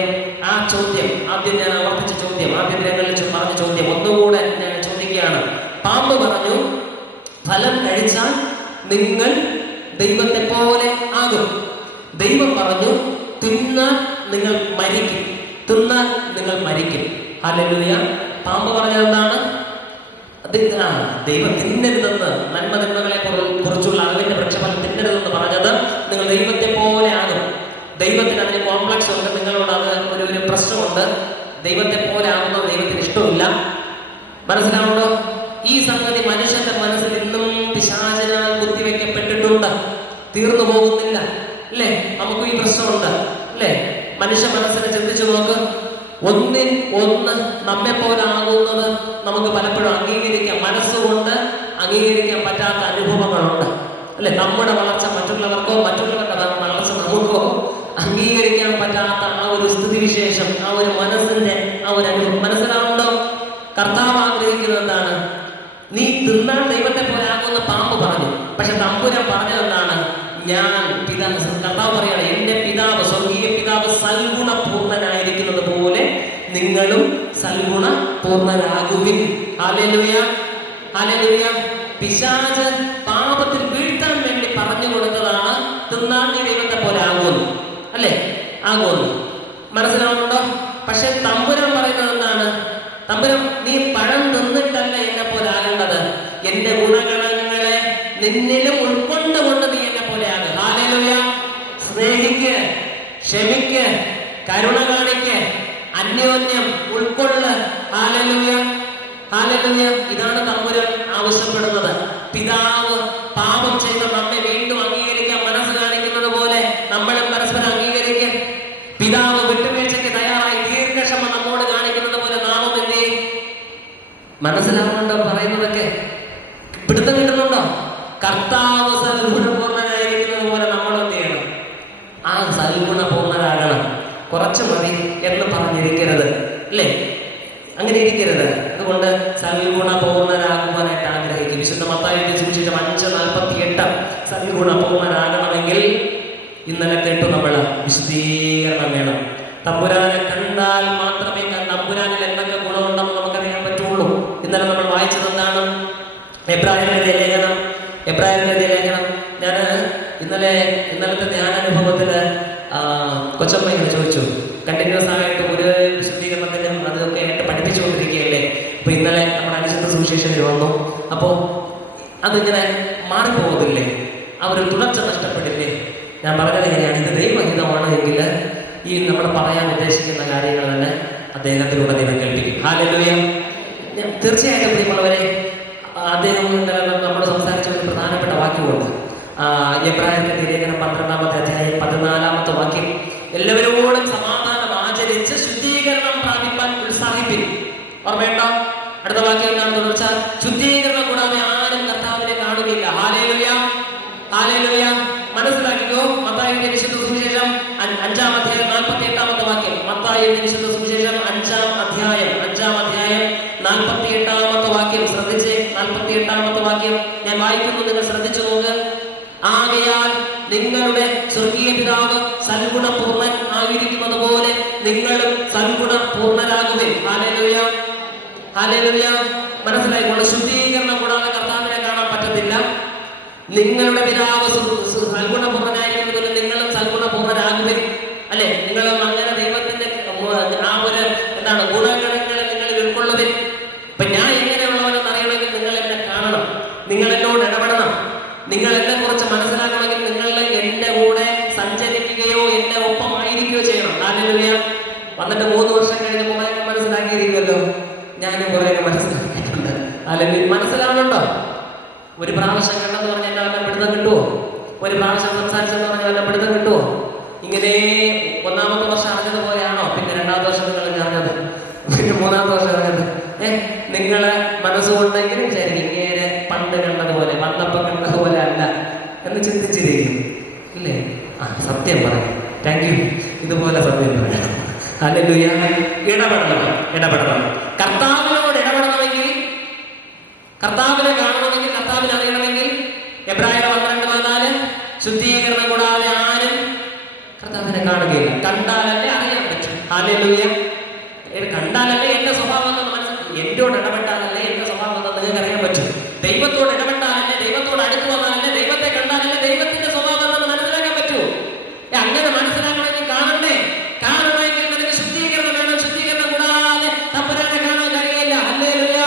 ആ ചോദ്യം ആദ്യം ഞാൻ ആവർത്തിച്ച ചോദ്യം, ആദ്യ ദിനങ്ങളിൽ പറഞ്ഞ ചോദ്യം ഒന്നുകൂടെ ഞാൻ ചോദിക്കുകയാണ്. പാമ്പ് പറഞ്ഞു, ഫലം കഴിച്ചാൽ നിങ്ങൾ ദൈവത്തെ പോലെ ആകും. ദൈവം പറഞ്ഞു, തിന്നാൽ നിങ്ങൾ മരിക്കും. ഹല്ലേലൂയ. പാമ്പ് പറഞ്ഞത് എന്താണ്? ദൈവം തിന്നരുതെന്ന്, നന്മതിന്മകളെ കുറിച്ചുള്ള അറിവിന്റെ വൃക്ഷഫലം തിന്നരുതെന്ന് പറഞ്ഞത് നിങ്ങൾ ദൈവത്തെ പോലെ ആകും. ദൈവത്തിന് അതിന് കോംപ്ലക്സ് ഉണ്ട്, നിങ്ങളോട് അത് ഒരു പ്രശ്നമുണ്ട്. ദൈവത്തെ പോലെ ആകുന്നത് ദൈവത്തിന് ഇഷ്ടമില്ല. മനസ്സിലാവുണ്ടോ? ഈ സംഗതി മനുഷ്യന്റെ മനസ്സിൽ ഇന്നും പിശാചിനാൽ കുത്തിവെക്കപ്പെട്ടിട്ടുണ്ട്, തീർന്നു പോകുന്നില്ല, അല്ലേ? നമുക്ക് ഈ പ്രശ്നമുണ്ട്, അല്ലേ? മനുഷ്യ മനസ്സിനെ ചിന്തിച്ചു നോക്ക്. ഒന്ന് നമ്മെ പോലെ ആകുന്നത് നമുക്ക് പലപ്പോഴും മനസ്സുകൊണ്ട് അംഗീകരിക്കാൻ പറ്റാത്ത അനുഭവങ്ങളുണ്ട്, അല്ലെ? നമ്മുടെ വളർച്ച മറ്റുള്ളവരുടെ വളർച്ച നമുക്കോ അംഗീകരിക്കാൻ പറ്റാത്ത ആ ഒരു സ്ഥിതിവിശേഷം, ആ ഒരു മനസ്സിന്റെ ആ ഒരു അനുഭവം മനസ്സിലാവുണ്ടോ? കർത്താവ് ആഗ്രഹിക്കുന്നത് എന്താണ്? നീ തിന്നാൻ ദൈവത്തെ പോലെ ആകുന്ന പാമ്പ് പറഞ്ഞു. പക്ഷെ തമ്പുരാൻ പറഞ്ഞത് എന്താണ്? കർത്താവ് പറയാണ്, എന്റെ പിതാവ്, സ്വർഗീയ പിതാവ് സൽഗുണ പൂർണ്ണനായിരിക്കുന്നത് പോലെ നിങ്ങളും സൽഗുണ പൂർണ്ണരാകുവിൻ. Hallelujah, hallelujah. പിശാച് പാപത്തിൽ വീഴ്ത്താൻ വേണ്ടി പറഞ്ഞു കൊടുത്തതാണ് തിന്നാൻ നീ ദൈവത്തെ പോലെ ആകുമെന്ന്, അല്ലേ? ആകുമെന്ന് മനസ്സിലാവുന്നുണ്ടോ? പക്ഷെ തമ്പുരാൻ പറയുന്നത് എന്താണ്? തമ്പുരാൻ, നീ പഴം തിന്നിട്ടല്ല എന്നെ പോലെ ആകേണ്ടത്, എന്റെ ഗുണഗണങ്ങളെ നിന്നിലും ഉൾക്കൊണ്ടുകൊണ്ട് നീ എന്നെ പോലെ ആകും. ഹല്ലേലൂയ. സ്നേഹിക്ക്, ക്ഷമിക്ക്, കരുണ കാണിക്ക്, അന്യോന്യം ഉൾക്കൊള്ള്. Hallelujah, hallelujah. ഇതാണ് തമ്പുരാൻ ആവശ്യപ്പെടുന്നത്. പിതാവ് പാപം ചെയ്ത നമ്മെ വീണ്ടും അംഗീകരിക്കാൻ മനസ്സ് കാണിക്കുന്നത് പോലെ നമ്മളും പരസ്പരം അംഗീകരിക്കാൻ, പിതാവ് വിട്ടുവീഴ്ചയ്ക്ക് തയ്യാറായി ദീർഘക്ഷമ നമ്മോട് കാണിക്കുന്നത് പോലെ നാമും എന്ത് ചെയ്യും? മനസ്സിലാവുന്നുണ്ടോ പറയുന്നതൊക്കെ? പിടുത്തം കിട്ടുന്നുണ്ടോ? കർത്താവ് സൽഗുണപൂർണ്ണനായിരിക്കുന്നത് പോലെ നമ്മൾ എന്ത് ചെയ്യണം? ആ സൽഗുണപൂർണ്ണരാകണം. കുറച്ച് മതി എന്ന് പറഞ്ഞിരിക്കരുത്, അല്ലേ? അങ്ങനെ ഇരിക്കരുത്. അതുകൊണ്ട് സൽഗുണപൂർണ്ണരാകുവാനായിട്ട് ആഗ്രഹിക്കും. വിശുദ്ധ മത്തായിയുടെ സുവിശേഷം 5:48 സൽഗുണപൂർണ്ണരാകണമെങ്കിൽ ഇന്നലെ കേട്ടു നമ്മൾ വിശുദ്ധീകരണം വേണം. തമ്പുരാനെ കണ്ടാൽ മാത്രമേ തമ്പുരാനിൽ എന്തൊക്കെ ഗുണമുണ്ടെന്ന് നമുക്കറിയാൻ പറ്റുള്ളൂ. ഇന്നലെ നമ്മൾ വായിച്ചത് എന്താണ്? എബ്രായരുടെ ലേഖനം ഞാൻ ഇന്നലത്തെ ധ്യാനാനുഭവത്തില് കൊച്ചമ്മ ഇങ്ങനെ ചോദിച്ചു, കണ്ടിന്യൂസ് ആയിട്ട് ഒരു വിശുദ്ധീകരണത്തിനും അതൊക്കെ ആയിട്ട് പഠിപ്പിച്ചുകൊണ്ടിരിക്കുകയല്ലേ. അപ്പൊ ഇന്നലെ നമ്മുടെ അനുശുദ്ധ സുവിശേഷത്തിൽ വന്നു. അപ്പോ അതിങ്ങനെ മാറിപ്പോകത്തില്ലേ, ആ ഒരു തുടർച്ച നഷ്ടപ്പെടില്ലേ? ഞാൻ പറഞ്ഞത് എങ്ങനെയാണ്, ഇത് ദൈവഹിതമാണ് എങ്കിൽ ഈ നമ്മൾ പറയാൻ ഉദ്ദേശിക്കുന്ന കാര്യങ്ങൾ തന്നെ അദ്ദേഹത്തിലൂടെ ദൈവം കേൾപ്പിക്കും. ഹല്ലേലൂയ. തീർച്ചയായിട്ടും പ്രിയമുള്ളവരെ, അദ്ദേഹം നമ്മൾ സംസാരിച്ച ഒരു പ്രധാനപ്പെട്ട വാക്യമുണ്ട്. എബ്രായരുടെ ലേഖനം 12-ാമത്തെ അധ്യായം 14-ാമത്തെ വാക്യം, എല്ലാവരോടും സമാധാനം ആചരിച്ച് ശുദ്ധീകരണം പ്രാപിപ്പാൻ ഉത്സാഹിപ്പിൻ. ഓർമ്മയുണ്ടോ? അടുത്ത വാക്യം എന്താണെന്ന് വെച്ചാൽ, ശുദ്ധീകരണം കൂടാതെ ആരും കർത്താവിനെ കാണുകയില്ല. ഹല്ലേലൂയ, ഹല്ലേലൂയ. മനസ്സിലാക്കിക്കോ. മത്തായിയുടെ വിശുദ്ധ സുവിശേഷം 5-ാം അധ്യായം 48-ാമത്തെ വാക്യം. മത്തായിയുടെ വിശുദ്ധ സുവിശേഷം 5-ാം അധ്യായം 48-ാമത്തെ വാക്യം ശ്രദ്ധിച്ച്. 48-ാമത്തെ വാക്യം ഞാൻ വായിക്കുന്നു, നിങ്ങൾ ശ്രദ്ധിച്ചു നോക്ക്. ആകയാൽ നിങ്ങളുടെ സ്വർഗീയ പിതാവ് സൽഗുണപൂർണ്ണൻ ആയിരിക്കുന്നത് പോലെ നിങ്ങളും സൽഗുണപൂർണ്ണരാകുവേ. Hallelujah, hallelujah. മനസ്സിലായിക്കൊണ്ട്, ശുദ്ധീകരണം കൂടാതെ കർത്താവിനെ കാണാൻ പറ്റത്തില്ല. നിങ്ങളുടെ പിതാവ് സൽഗുണപൂർണ്ണനായിരിക്കുന്നത് നിങ്ങളും സൽഗുണപൂർണ്ണരാകുവേ. അല്ലെ, നിങ്ങളും അങ്ങനെ ദൈവത്തിന്റെ ആ ഒരു എന്താണ് ഗുണഗണങ്ങളെ നിങ്ങൾ ഉൾക്കൊള്ളുവേ. അപ്പൊ ഞാൻ എങ്ങനെയുള്ളവരെന്ന് അറിയണമെങ്കിൽ നിങ്ങൾ എന്നെ കാണണം, നിങ്ങൾ എന്നോട് ഇടപെടണം, നിങ്ങൾ എന്നെ കുറിച്ച് മനസ്സിലാക്കണമെങ്കിൽ നിങ്ങൾ എന്റെ കൂടെ സഞ്ചരിക്കുകയോ എന്റെ ഒപ്പമായിരിക്കുകയോ ചെയ്യണം. ഹല്ലേലൂയ. വന്നിട്ട് 3 വർഷം കഴിഞ്ഞ് കുറേയൊക്കെ മനസ്സിലാക്കിയിരിക്കുമല്ലോ. ഞാനും കുറേയൊക്കെ മനസ്സിലാക്കിയിട്ടുണ്ട്. അല്ലെങ്കിൽ മനസ്സിലാവുന്നുണ്ടോ? ഒരു പ്രാവശ്യം കണ്ടെന്ന് പറഞ്ഞാൽ എന്നെ വല്ല പിടുത്തം കിട്ടുമോ? ഒരു പ്രാവശ്യം സംസാരിച്ചെന്ന് പറഞ്ഞാൽ വല്ല പിടുത്തം കിട്ടുമോ? ഇങ്ങനെ 1-ാമത്തെ വർഷം അറിഞ്ഞതുപോലെയാണോ പിന്നെ 2-ാമത്തെ വർഷം നിങ്ങൾ അറിഞ്ഞത്, പിന്നെ 3-ാമത്തെ വർഷം അറിഞ്ഞത്? നിങ്ങളെ മനസ്സുകൊണ്ടെങ്കിലും വിചാരിക്കും ഇങ്ങനെ പണ്ട് കണ്ടതുപോലെ, വന്നപ്പം കണ്ടതുപോലെ അല്ല എന്ന് ചിന്തിച്ചിരിക്കും ഇല്ലേ? സത്യം പറയാം. Thank you. ഇതുപോലെ സത്യം പറയാം. ഹല്ലേലൂയ. ഇടപെടണം. കർത്താവിനോട് ഇടപെടണമെങ്കിൽ, കർത്താവിനെ കാണണമെങ്കിൽ, കർത്താവിനെ അറിയണമെങ്കിൽ എബ്രായർ 12:14 ശുദ്ധീകരണം കൂടാതെ ആരും കർത്താവിനെ കാണുകയില്ല. കണ്ടാലല്ലേ അറിയാൻ പറ്റും. ഹല്ലേലൂയ. കണ്ടാലല്ലേ എന്റെ സ്വഭാവം എന്ന് മനസ്സിലാക്കി, എന്നോട് ഇടപെട്ടാലല്ലേ എന്റെ സ്വഭാവം എന്ന് നിങ്ങൾക്ക് അറിയാൻ പറ്റും. ദൈവത്തോട് ഇടപെട്ടാലല്ലേ, ദൈവത്തോട് അടുത്ത് വന്നാലല്ലേ, ദൈവത്തെ കണ്ടാലല്ലേ ദൈവത്തിന്റെ സ്വഭാവം എന്ന് മനസ്സിലാക്കാൻ പറ്റൂ. അങ്ങനെ മനസ്സിലാക്കണമെങ്കിൽ കാണണമെങ്കിൽ നിനക്ക് ശുദ്ധീകരണം വേണം. ശുദ്ധീകരണം കൂടാതെ തമ്പുരാനെ കാണാൻ കഴിയില്ല. ഹല്ലേലൂയ.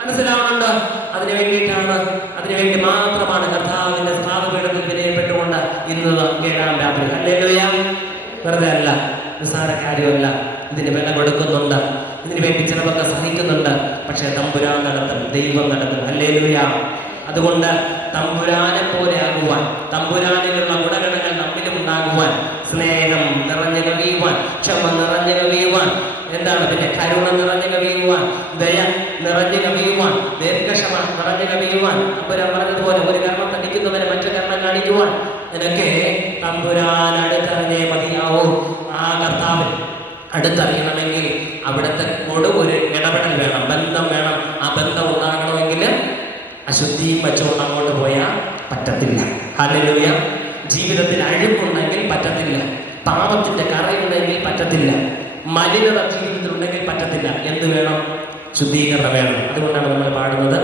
മനസ്സിലാവുന്നുണ്ടോ? അതിനുവേണ്ടി മാത്രമാണ് കർത്താവിന്റെ പാദപീഠത്തിൽ വിനയപ്പെട്ടുകൊണ്ട് ഇന്ന് 7-ാം രാത്രി. ഹല്ലേലൂയ. വെറുതെ അല്ല, നിസ്സാര കാര്യമല്ല. ഇതിന് വില കൊടുക്കുന്നുണ്ട്, ഇതിനു വേണ്ടി ചിലവൊക്കെ സഹിക്കുന്നുണ്ട്. പക്ഷെ തമ്പുരാൻ നടത്തും, ദൈവം നടത്തും. ഹല്ലേലൂയ. അതുകൊണ്ട് തമ്പുരാനെ പോലെ ആകുവാൻ, തമ്പുരാനിലുള്ള ഗുണഗണങ്ങൾ നമ്മിലും ഉണ്ടാകുവാൻ, സ്നേഹം നിറഞ്ഞു കവിയുവാൻ, ക്ഷമ നിറഞ്ഞു കവിയുവാൻ, എന്താണ് പിന്നെ കരുണ നിറഞ്ഞു കവിയുവാൻ, ദയ നിറഞ്ഞു കവിയുവാൻ, ദീർഘക്ഷമ നിറഞ്ഞു കവിയുവാൻ, തമ്പുരാൻ പറഞ്ഞതുപോലെ ഒരു കർമ്മം തടിക്കുന്നവന് മറ്റു കർമ്മം കാണിക്കുവാൻ, നിനക്ക് തമ്പുരാൻ അടുത്തറിഞ്ഞേ മതിയാവൂ. ആ കർത്താവിൽ അടുത്തറിയണമെങ്കിൽ അവിടുത്തെ കൂടെ ഒരു ഇടപെടൽ വേണം, ബന്ധം വേണം. ആ ബന്ധം ഉണ്ടാകണമെങ്കിൽ അശുദ്ധിയും വെച്ചുകൊണ്ട് അങ്ങോട്ട് പോയാൽ പറ്റത്തില്ല. ഹല്ലേലൂയ. ജീവിതത്തിൽ അഴുക്കുണ്ടെങ്കിൽ പറ്റത്തില്ല, പാപത്തിന്റെ കറയുണ്ടെങ്കിൽ പറ്റത്തില്ല, മലിനത ജീവിതത്തിലുണ്ടെങ്കിൽ പറ്റത്തില്ല. എന്ത് വേണം? ശുദ്ധീകരണം വേണം. അതുകൊണ്ടാണ് നമ്മൾ പാടുന്നത്,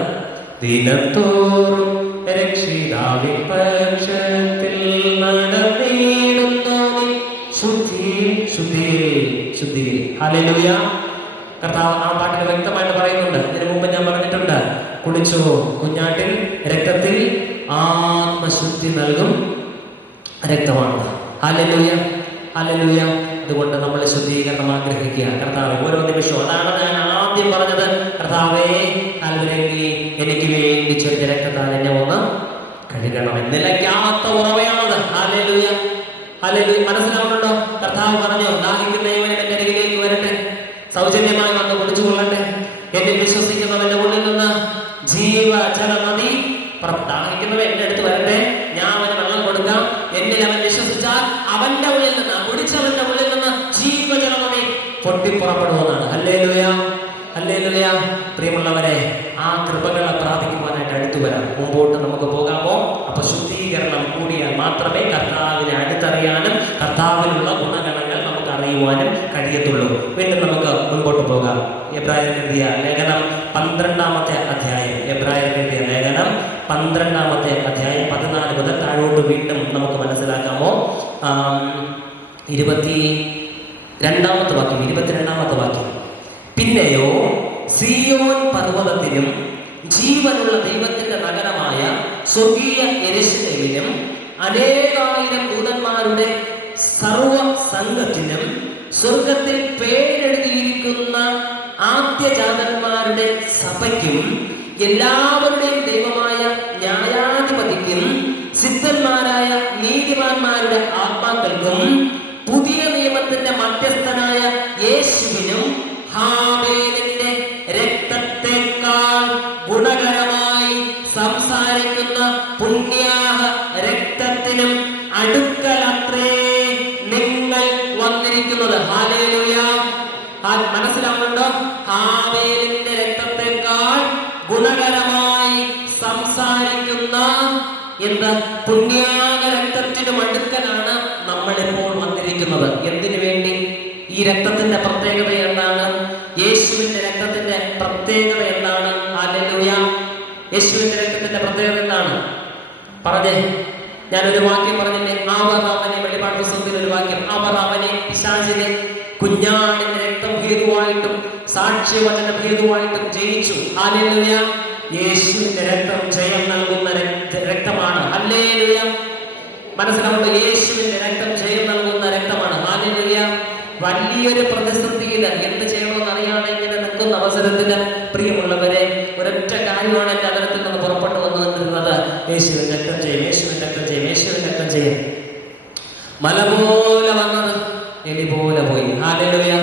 ദിനത്തോറും രക്ഷിതാവിൻ പക്ഷത്തിൽ നടന്നിടുന്നു ശുദ്ധി. ഹല്ലേലൂയ. കർത്താവ് ആ പാട്ടിൽ വ്യക്തമായിട്ട് പറയുന്നുണ്ട്. ഇതിനു മുമ്പ് ഞാൻ പറഞ്ഞിട്ടുണ്ട്, കുടിച്ചോ കുഞ്ഞാട്ടിൽ രക്തത്തിൽ ആത്മശുദ്ധി നൽകും രക്തമാണ്. ഹല്ലേലൂയ, ഹല്ലേലൂയ. അതുകൊണ്ട് നമ്മൾ ശുദ്ധീകരണം ആഗ്രഹിക്കുക കർത്താവേ ഓരോ നിമിഷവും. അതാണ് ഞാൻ ആദ്യം പറഞ്ഞത്, കർത്താവേ കാൽവരിയിൽ എനിക്ക് വേണ്ടി ചൊരിഞ്ഞ രക്തത്താൽ എന്നെ ഒന്ന് കഴുകണം. നിലയ്ക്കാത്ത ഉറവയാണത്. Hallelujah, hallelujah. മനസ്സിലാവുന്നുണ്ടോ? കർത്താവ് പറഞ്ഞു, ദാഹിക്കുന്നവൻ എന്റെ അരികിലേക്ക് വരട്ടെ, സൗജന്യമായി വന്ന് കുടിച്ചുകൊള്ളട്ടെ. എന്നിൽ വിശ്വസിക്കുന്നവന്റെ ഉള്ളിൽ നിന്ന് ജീവജല നദി ദാഹിക്കുന്നവൻ എന്റെ അടുത്ത് വരട്ടെ, ഞാൻ അവന് വെള്ളം കൊടുക്കാം. എന്നിൽ അവൻ വിശ്വസിച്ചാൽ അവന്റെ ഉള്ളിൽ നിന്ന്, കുടിച്ചവന്റെ ഉള്ളിൽ നിന്ന് ജീവജല നദി പൊട്ടിപ്പുറപ്പെടുമെന്നാണ്. Hallelujah, hallelujah. പ്രിയമുള്ളവരെ, ആ കൃപകളെ പ്രാപിക്കുവാനായിട്ട് അടുത്തു വരാം. മുമ്പോട്ട് നമുക്ക് പോകാമോ? അപ്പൊ ശുദ്ധീകരണം കൂടിയാൽ മാത്രമേ കർത്താവിനെ അടുത്തറിയാനും കർത്താവിനുള്ള ഗുണഗണങ്ങൾ നമുക്ക് അറിയുവാനും കഴിയത്തുള്ളൂ. വീണ്ടും നമുക്ക് മുൻപോട്ട് പോകാം. എബ്രായർ എഴുതിയ ലേഖനം 12-ാമത്തെ അധ്യായം. എബ്രായർ എഴുതിയ ലേഖനം 12-ാമത്തെ അധ്യായം 14 മുതൽ താഴോട്ട് വീണ്ടും നമുക്ക് മനസ്സിലാക്കാമോ? 22-ാമത്തെ വാക്യം. പിന്നെയോ സീയോൻ പർവ്വതത്തിലും ജീവനുള്ള ദൈവത്തിന്റെ നഗരമായ സ്വർഗീയ യെരൂശലേമിലും അനേകായിരം ദൂതന്മാരുടെ സർവ സംഘത്തിനും സ്വർഗത്തിൽ പേരെഴുതിയിരിക്കുന്ന ആദ്യജാതന്മാരുടെ സഭയ്ക്കും എല്ലാവരുടെയും ദൈവമായ ന്യായാധിപതിക്കും സിദ്ധന്മാരായ നീതിമാന്മാരുടെ ആത്മാക്കൾക്കും പുതിയ നിയമത്തിന്റെ മധ്യസ്ഥനായ യേശുവിനും ഹാബേലിന്റെ രക്തത്തെക്കാൾ ഗുണകരമായി സംസാരിക്കുന്ന പുണ്യാഹ രക്തത്തിനും അടുക്കലത്രേ നിങ്ങൾ വന്നിരിക്കുന്നത്. ഹല്ലേലൂയ. മനസ്സിലാവുന്നുണ്ടോ? ഹാബേലിന്റെ രക്തത്തെക്കാൾ ഗുണകരമായി സംസാരിക്കുന്ന പുണ്യാഹ രക്തത്തിനും അടുക്കലാണ് നമ്മളിപ്പോൾ വന്നിരിക്കുന്നത്. എന്തിനു വേണ്ടി? ഈ രക്തത്തിന്റെ പ്രത്യേകത എന്താണ്? യേശുവിന്റെ രക്തത്തിന്റെ പ്രത്യേകത എന്താണ്? ഹല്ലേലൂയ. യേശുവിന്റെ രക്തത്തിന്റെ പ്രത്യേകത എന്താണ്? പറഞ്ഞേ. ഞാനൊരു വാക്യം പറഞ്ഞില്ലേ? അവർ അവനെ, വെളിപ്പാട് പുസ്തകത്തിൽ ഒരു വാക്യം, അവർ അവനെ, പിശാചിനെ കുഞ്ഞാടിന്റെ രക്തം ഹേതുവായിട്ടും സാക്ഷ്യവചനം ഹേതുവായിട്ടും ജയിച്ചു. ഹല്ലേലൂയ. യേശുവിന്റെ രക്തം ജയം നൽകുന്ന രക്തമാണ്. ഹല്ലേലൂയ. മനസ്സിലാവുന്നത്? യേശുവിന്റെ രക്തം ജയം നൽകുന്ന രക്തമാണ്. ഹല്ലേലൂയ. വലിയൊരു പ്രതിസന്ധിയിൽ എന്ത് ചെയ്യണമെന്ന് അറിയാതെ ഇങ്ങനെ നിൽക്കുന്ന അവസരത്തിന് പ്രിയമുള്ളവരെ, ഒരൊറ്റ കാര്യമാണ് എന്റെ അതരത്തിൽ നിന്ന് പുറപ്പെട്ടു വന്നിരുന്നത്: യേശുവിൻ രക്തം ചെയ്യും, യേശുവിൻ രക്തം ചെയ്യും, യേശുവിൻ രക്തം ചെയ്യും. മല പോലെ വന്നത് എലി പോലെ പോയി. ഹല്ലേലൂയ.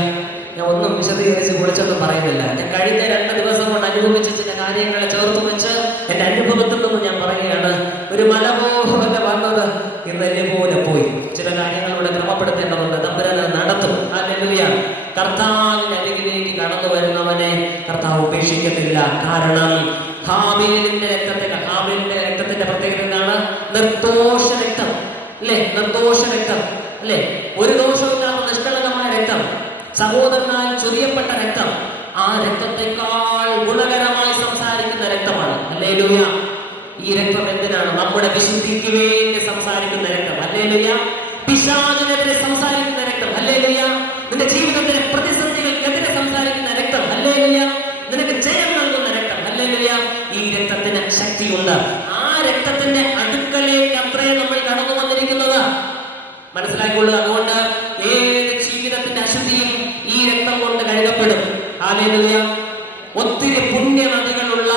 ഞാൻ ഒന്നും വിശദീകരിച്ച് കുറിച്ചൊന്നും പറയുന്നില്ല. ഞാൻ കഴിഞ്ഞ 2 ദിവസം കൊണ്ട് അനുഭവിച്ച ചില കാര്യങ്ങളെ ചേർത്ത് വെച്ച് എന്റെ അനുഭവത്തിൽ നിന്ന് ഞാൻ പറയുകയാണ്. ഒരു മല പോലെ വന്നത് ഇന്ന് എലി പോലെ പോയി. ചില കാര്യങ്ങൾ ഇവിടെ ക്രമപ്പെടുത്തേണ്ടതുണ്ട്. തമ്പുരാൻ നടത്തും. ഹല്ലേലൂയ. കർത്താവിന്റെ അരികിലേക്ക് കടന്നു വരുന്നവനെ കർത്താവ് ഉപേക്ഷിക്കത്തില്ല. കാരണം ഹാബേലിന്റെ രക്തത്തിന്റെ പ്രത്യേകത എന്താണ്? നിർദോഷ രക്തം അല്ലേ? നിർദോഷ രക്തം അല്ലേ? ഒരു ദോഷമില്ലാത്ത നിഷ്കളങ്കമായ രക്തം, സഹോദരനാൽ ചൊരിയപ്പെട്ട രക്തം. ആ രക്തത്തെക്കാൾ ഗുണകരമായി സംസാരിക്കുന്ന രക്തമാണ്. ഹല്ലേലൂയ. ഈ രക്തം എന്തിനാണ്? നമ്മുടെ വിശുദ്ധിക്ക് വേണ്ടി സംസാരിക്കുന്ന രക്തം. ഹല്ലേലൂയ. പിശാചിനെതിരെ സംസാരിക്കുന്ന രക്തം. ഹല്ലേലൂയ. നിന്റെ ജീവിതത്തിലെ പ്രതിസന്ധികൾക്കെതിരെ സംസാരിക്കുന്ന രക്തം. ഹല്ലേലൂയ. നിനക്ക് ജയം നൽകുന്ന രക്തം. ഹല്ലേലൂയ. ഈ രക്തത്തിന് ശക്തിയുണ്ട്. ആ രക്തത്തിന്റെ അടുക്കലേക്ക് അത്രേ നമ്മൾ കടന്നു വന്നിരിക്കുന്നത്. മനസ്സിലാക്കിക്കൊള്ളുക. അതുകൊണ്ട് ഏത് ജീവിതത്തിന്റെ അശുദ്ധിയും ഈ രക്തം കൊണ്ട് കഴുകപ്പെടും. ഹല്ലേലൂയ. ഒത്തിരി പുണ്യ നദികളുള്ള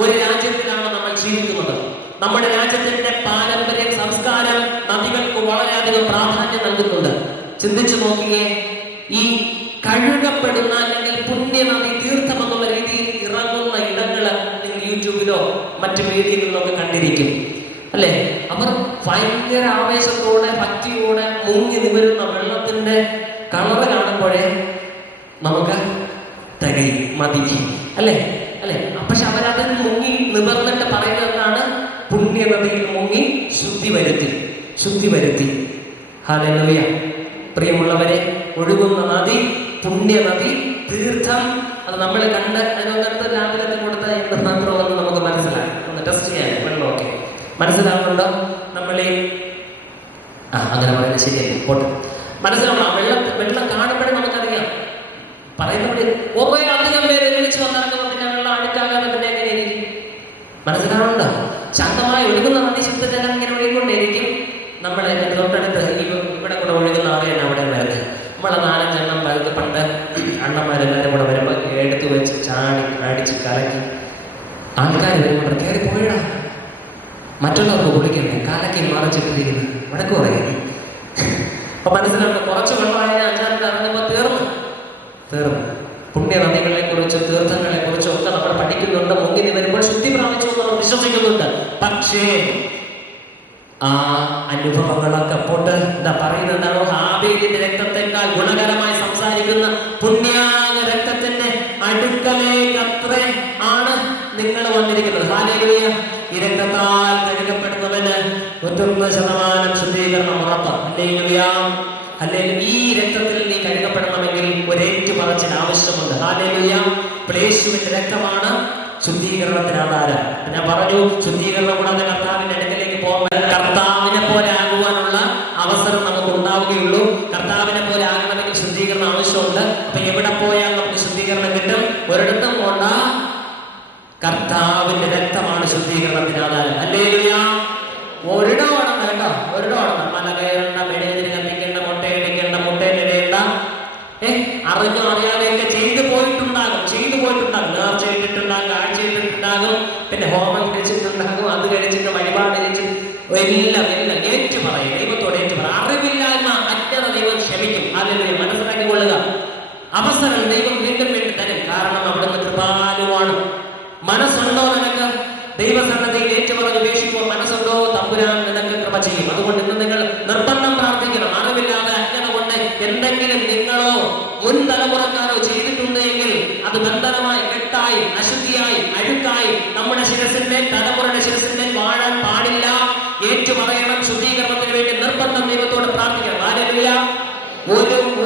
ഒരു രാജ്യത്തിലാണ് നമ്മൾ ജീവിക്കുന്നത്. നമ്മുടെ രാജ്യത്തിന്റെ പാരമ്പര്യം, സംസ്കാരം നദികൾക്ക് വളരെയധികം പ്രാധാന്യം നൽകുന്നുണ്ട്. ചിന്തിച്ചു നോക്കിയേ, ഈ കഴുകപ്പെടുന്ന അല്ലെങ്കിൽ പുണ്യ നദി തീർത്ഥം എന്നുള്ള രീതിയിൽ ഇറങ്ങുന്ന ഇടങ്ങള് നിങ്ങൾ യൂട്യൂബിലോ മറ്റു വേദികളിലോ ഒക്കെ കണ്ടിരിക്കും അല്ലെ? അവർ ഭയങ്കര ആവേശത്തോടെ ഭക്തിയോടെ മുങ്ങി നിവരുന്ന വെള്ളത്തിന്റെ കളറ് കാണുമ്പോഴേ നമുക്ക് തികയും, മതി അല്ലേ? പക്ഷെ അവരതിൽ മുങ്ങി നിവർന്നിട്ട് പറയുന്നതാണ് പുണ്യനദിയിൽ മുങ്ങി ശുദ്ധി വരുത്തി. ഹല്ലേലൂയ. പ്രിയമുള്ളവരെ, ഒഴുകുന്ന നദി, പുണ്യനദി, തീർത്ഥം, അത് നമ്മൾ കണ്ട് അതിനൊന്നടുത്ത് രാവിലെ കൊടുത്ത എന്ത് മാത്രമെന്ന് നമുക്ക് മനസ്സിലായി. ഒന്ന് ടെസ്റ്റ് ചെയ്യാൻ വെള്ളമൊക്കെ മനസ്സിലാവുന്നുണ്ടോ? നമ്മളെ അങ്ങനെ പറയുന്നത് ശരിയായി പോട്ടെ. മനസ്സിലാവണം. വെള്ളം കാണുമ്പോഴേ നമുക്കറിയാം. പറയുന്നവിടെ കുറേ അധികം പേര് വിളിച്ചു വന്നിറങ്ങുമ്പോൾ പിന്നെ വെള്ളം അഴുക്കാകാതെ പിന്നെ എങ്ങനെയായിരിക്കും? മനസ്സിലാവുന്നുണ്ടോ? ശാന്തമായി ഒഴുകുന്ന നദി ശുദ്ധജലം ഇങ്ങനെ ഒഴുകിക്കൊണ്ടേയിരിക്കും. നമ്മളെ തൊട്ടടുത്ത് ഇവിടെ കൂടെ ഒഴുകുന്ന അറിയാൻ അവിടെ വരുന്നത്. നമ്മളെ 4-5 എണ്ണം പണ്ട് അണ്ണന്മാരെല്ലാവരും കൂടെ വരുമ്പോൾ എടുത്തു വെച്ച് ചാടി അടിച്ച് കലക്കി ആൾക്കാർ വരുമ്പോൾ കയറി പോയിടാ, മറ്റുള്ളവർക്ക് കുളിക്കണ്ടേ, കാലക്കി മറച്ചിട്ടിരിക്കുന്നു, വടക്ക് പറയും. അപ്പൊ മനസ്സിലാക്കുക, കുറച്ച് വെള്ളമായ 5-6 ഇറങ്ങുമ്പോൾ തീർന്നു. പുണ്യ നദികളെ കുറിച്ച്, തീർത്ഥങ്ങളെ കുറിച്ചും ഒക്കെ നമ്മൾ പഠിക്കുന്നുണ്ട്. മുങ്ങി വരുമ്പോൾ ശുദ്ധി പ്രാപിച്ചു നമ്മൾ വിശ്വസിക്കുന്നുണ്ട്. പക്ഷേ ആ അനുഭവങ്ങളൊക്കെ പോട്ട് എന്താ പറയുന്നത്? എന്താണോ? ഹാബേലിന്റെ രക്തത്തെക്കാൾ ഗുണകരമായി സംസാരിക്കുന്ന പുണ്യാഗ രക്തത്തിന്റെ അടുക്കലേക്ക് അത്രേ ആണ് നിങ്ങൾ വന്നിരിക്കുന്നത്. ഹല്ലേലൂയ. ഈ രക്തത്താൽ കഴുകപ്പെടുന്നവന് 100% ശുദ്ധീകരണം ഉറപ്പ്. ഹല്ലേലൂയ. ഈ രക്തത്തിൽ നീ കഴുകപ്പെടണമെങ്കിൽ ഒരേറ്റു പറച്ചിൽ ആവശ്യമുണ്ട്. ഹല്ലേലൂയ. യേശുവിന്റെ രക്തമാണ് ശുദ്ധീകരണത്തിന് ആധാരം. ഞാൻ പറഞ്ഞു, ശുദ്ധീകരണം കൂടാതെ കർത്താവിന്റെ അടുക്കലേക്ക് പോകാൻ, കർത്താവിനെ പോലെ ആകുവാനുള്ള അവസരം നമുക്ക് ഉണ്ടാവുകയുള്ളൂ. കർത്താവിനെ പോലെ ആകണമെങ്കിൽ ശുദ്ധീകരണം ആവശ്യമുണ്ട്. അപ്പൊ എവിടെ പോയാൽ നമുക്ക് ശുദ്ധീകരണം കിട്ടും? ഒരിടത്തും കൊണ്ട കർത്താവിന്റെ രക്തമാണ് ശുദ്ധീകരണത്തിന് ആധാരം. ഹല്ലേലൂയ. ഒരിടമാണ് കേട്ടോ, ഒരിടമാണ്. മല കയറേണ്ട, മെഴുകുതിരി കത്തിക്കേണ്ട, മുട്ടയിടേണ്ട, മുട്ടയിലിടേണ്ട, അറിഞ്ഞോ അറിയാതെയൊക്കെ ചെയ്തു പോയിട്ടുണ്ടാകും. നേർച്ച ഇട്ടിട്ടുണ്ടാകും, കാഴ്ച ഇട്ടിട്ടുണ്ടാകും, പിന്നെ ഹോമം കഴിച്ചിട്ടുണ്ടാകും, അത് കഴിച്ചിട്ട് വഴിപാട് കഴിച്ച് എല്ലാം ഏറ്റു പറയും, ദൈവത്തോട് ഏറ്റു പറയും. അറിവില്ലായ്മ, അജ്ഞത ദൈവം ക്ഷമിക്കും. ഹല്ലേലൂയ. മനസ്സിലാക്കിക്കൊള്ളുക. അവസരം ദൈവം വീണ്ടും വീണ്ടും തരും. കാരണം അവിടുന്ന് കൃപാലുവാണ്. മനസ്സുണ്ടോ നിനക്ക് ദൈവസന്നദ്ധിയിൽ ഏറ്റുപറഞ്ഞ് ഉപേക്ഷിക്കുമ്പോൾ? മനസ്സുണ്ടോ? തമ്പുരാൻ നിനക്ക് കൃപ ചെയ്യും. അതുകൊണ്ട് ഇന്ന് നിങ്ങൾ നിർബന്ധം പ്രാർത്ഥിക്കണം. അറിവില്ലാതെ, അജ്ഞത കൊണ്ട് എന്തെങ്കിലും നിങ്ങളോ മുൻ തലമുറക്കാരോ ചെയ്തിട്ടുണ്ടെങ്കിൽ അത് ബന്ധനമായി, കെട്ടായി, അശുദ്ധിയായി, അഴുക്കായി നമ്മുടെ ശിരസിന്മേൽ, തലമുറയുടെ ശിരസിന്മേൽ വാഴാൻ പാടില്ല. ഏറ്റുപറയണം. ശുദ്ധീകരണത്തിന് വേണ്ടി നിർബന്ധം ദൈവത്തോട് പ്രാർത്ഥിക്കണം. ഹല്ലേലൂയ.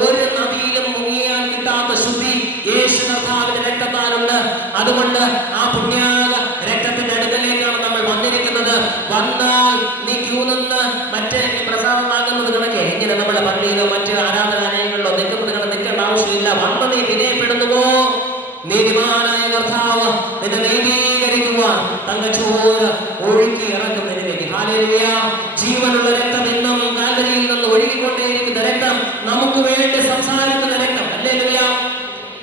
ഒരു നദിയിലും മുങ്ങിയാൽ കിട്ടാത്ത ശുദ്ധി യേശു കർത്താവിന്റെ രക്തത്താലുണ്ട്. അതുകൊണ്ട് ആ പുണ്യാക രക്തത്തിന്റെ അടുക്കലേക്കാണ് നമ്മൾ വന്നിരിക്കുന്നത്. വന്നാൽ നീ ക്യൂ നിന്ന് മറ്റേ പ്രസാദമാകുന്നത് കണക്കെ ഇങ്ങനെ നമ്മുടെ പള്ളിയിലോ മറ്റ് ആരാധനാലയങ്ങളിലോ നിൽക്കേണ്ട ആവശ്യമില്ല. വന്ന് നീ വിനയപ്പെടുന്നുവോ? നീതിമാനായ കർത്താവ് നിന്നെ നീതീകരിക്കുവാൻ തങ്കച്ചോര ഒഴുക്കി ഇറക്കും നിന്നിലേക്ക്. ഹല്ലേലൂയ. ജീവനുള്ള രക്തം ഇന്നും കാൽവരിയിൽ നിന്ന് ഒഴുകിക്കൊണ്ടേയിരിക്കുന്ന രക്തം, നമുക്ക് വേണ്ടി സംസാരിക്കുന്ന രക്തം. ഹല്ലേലൂയ.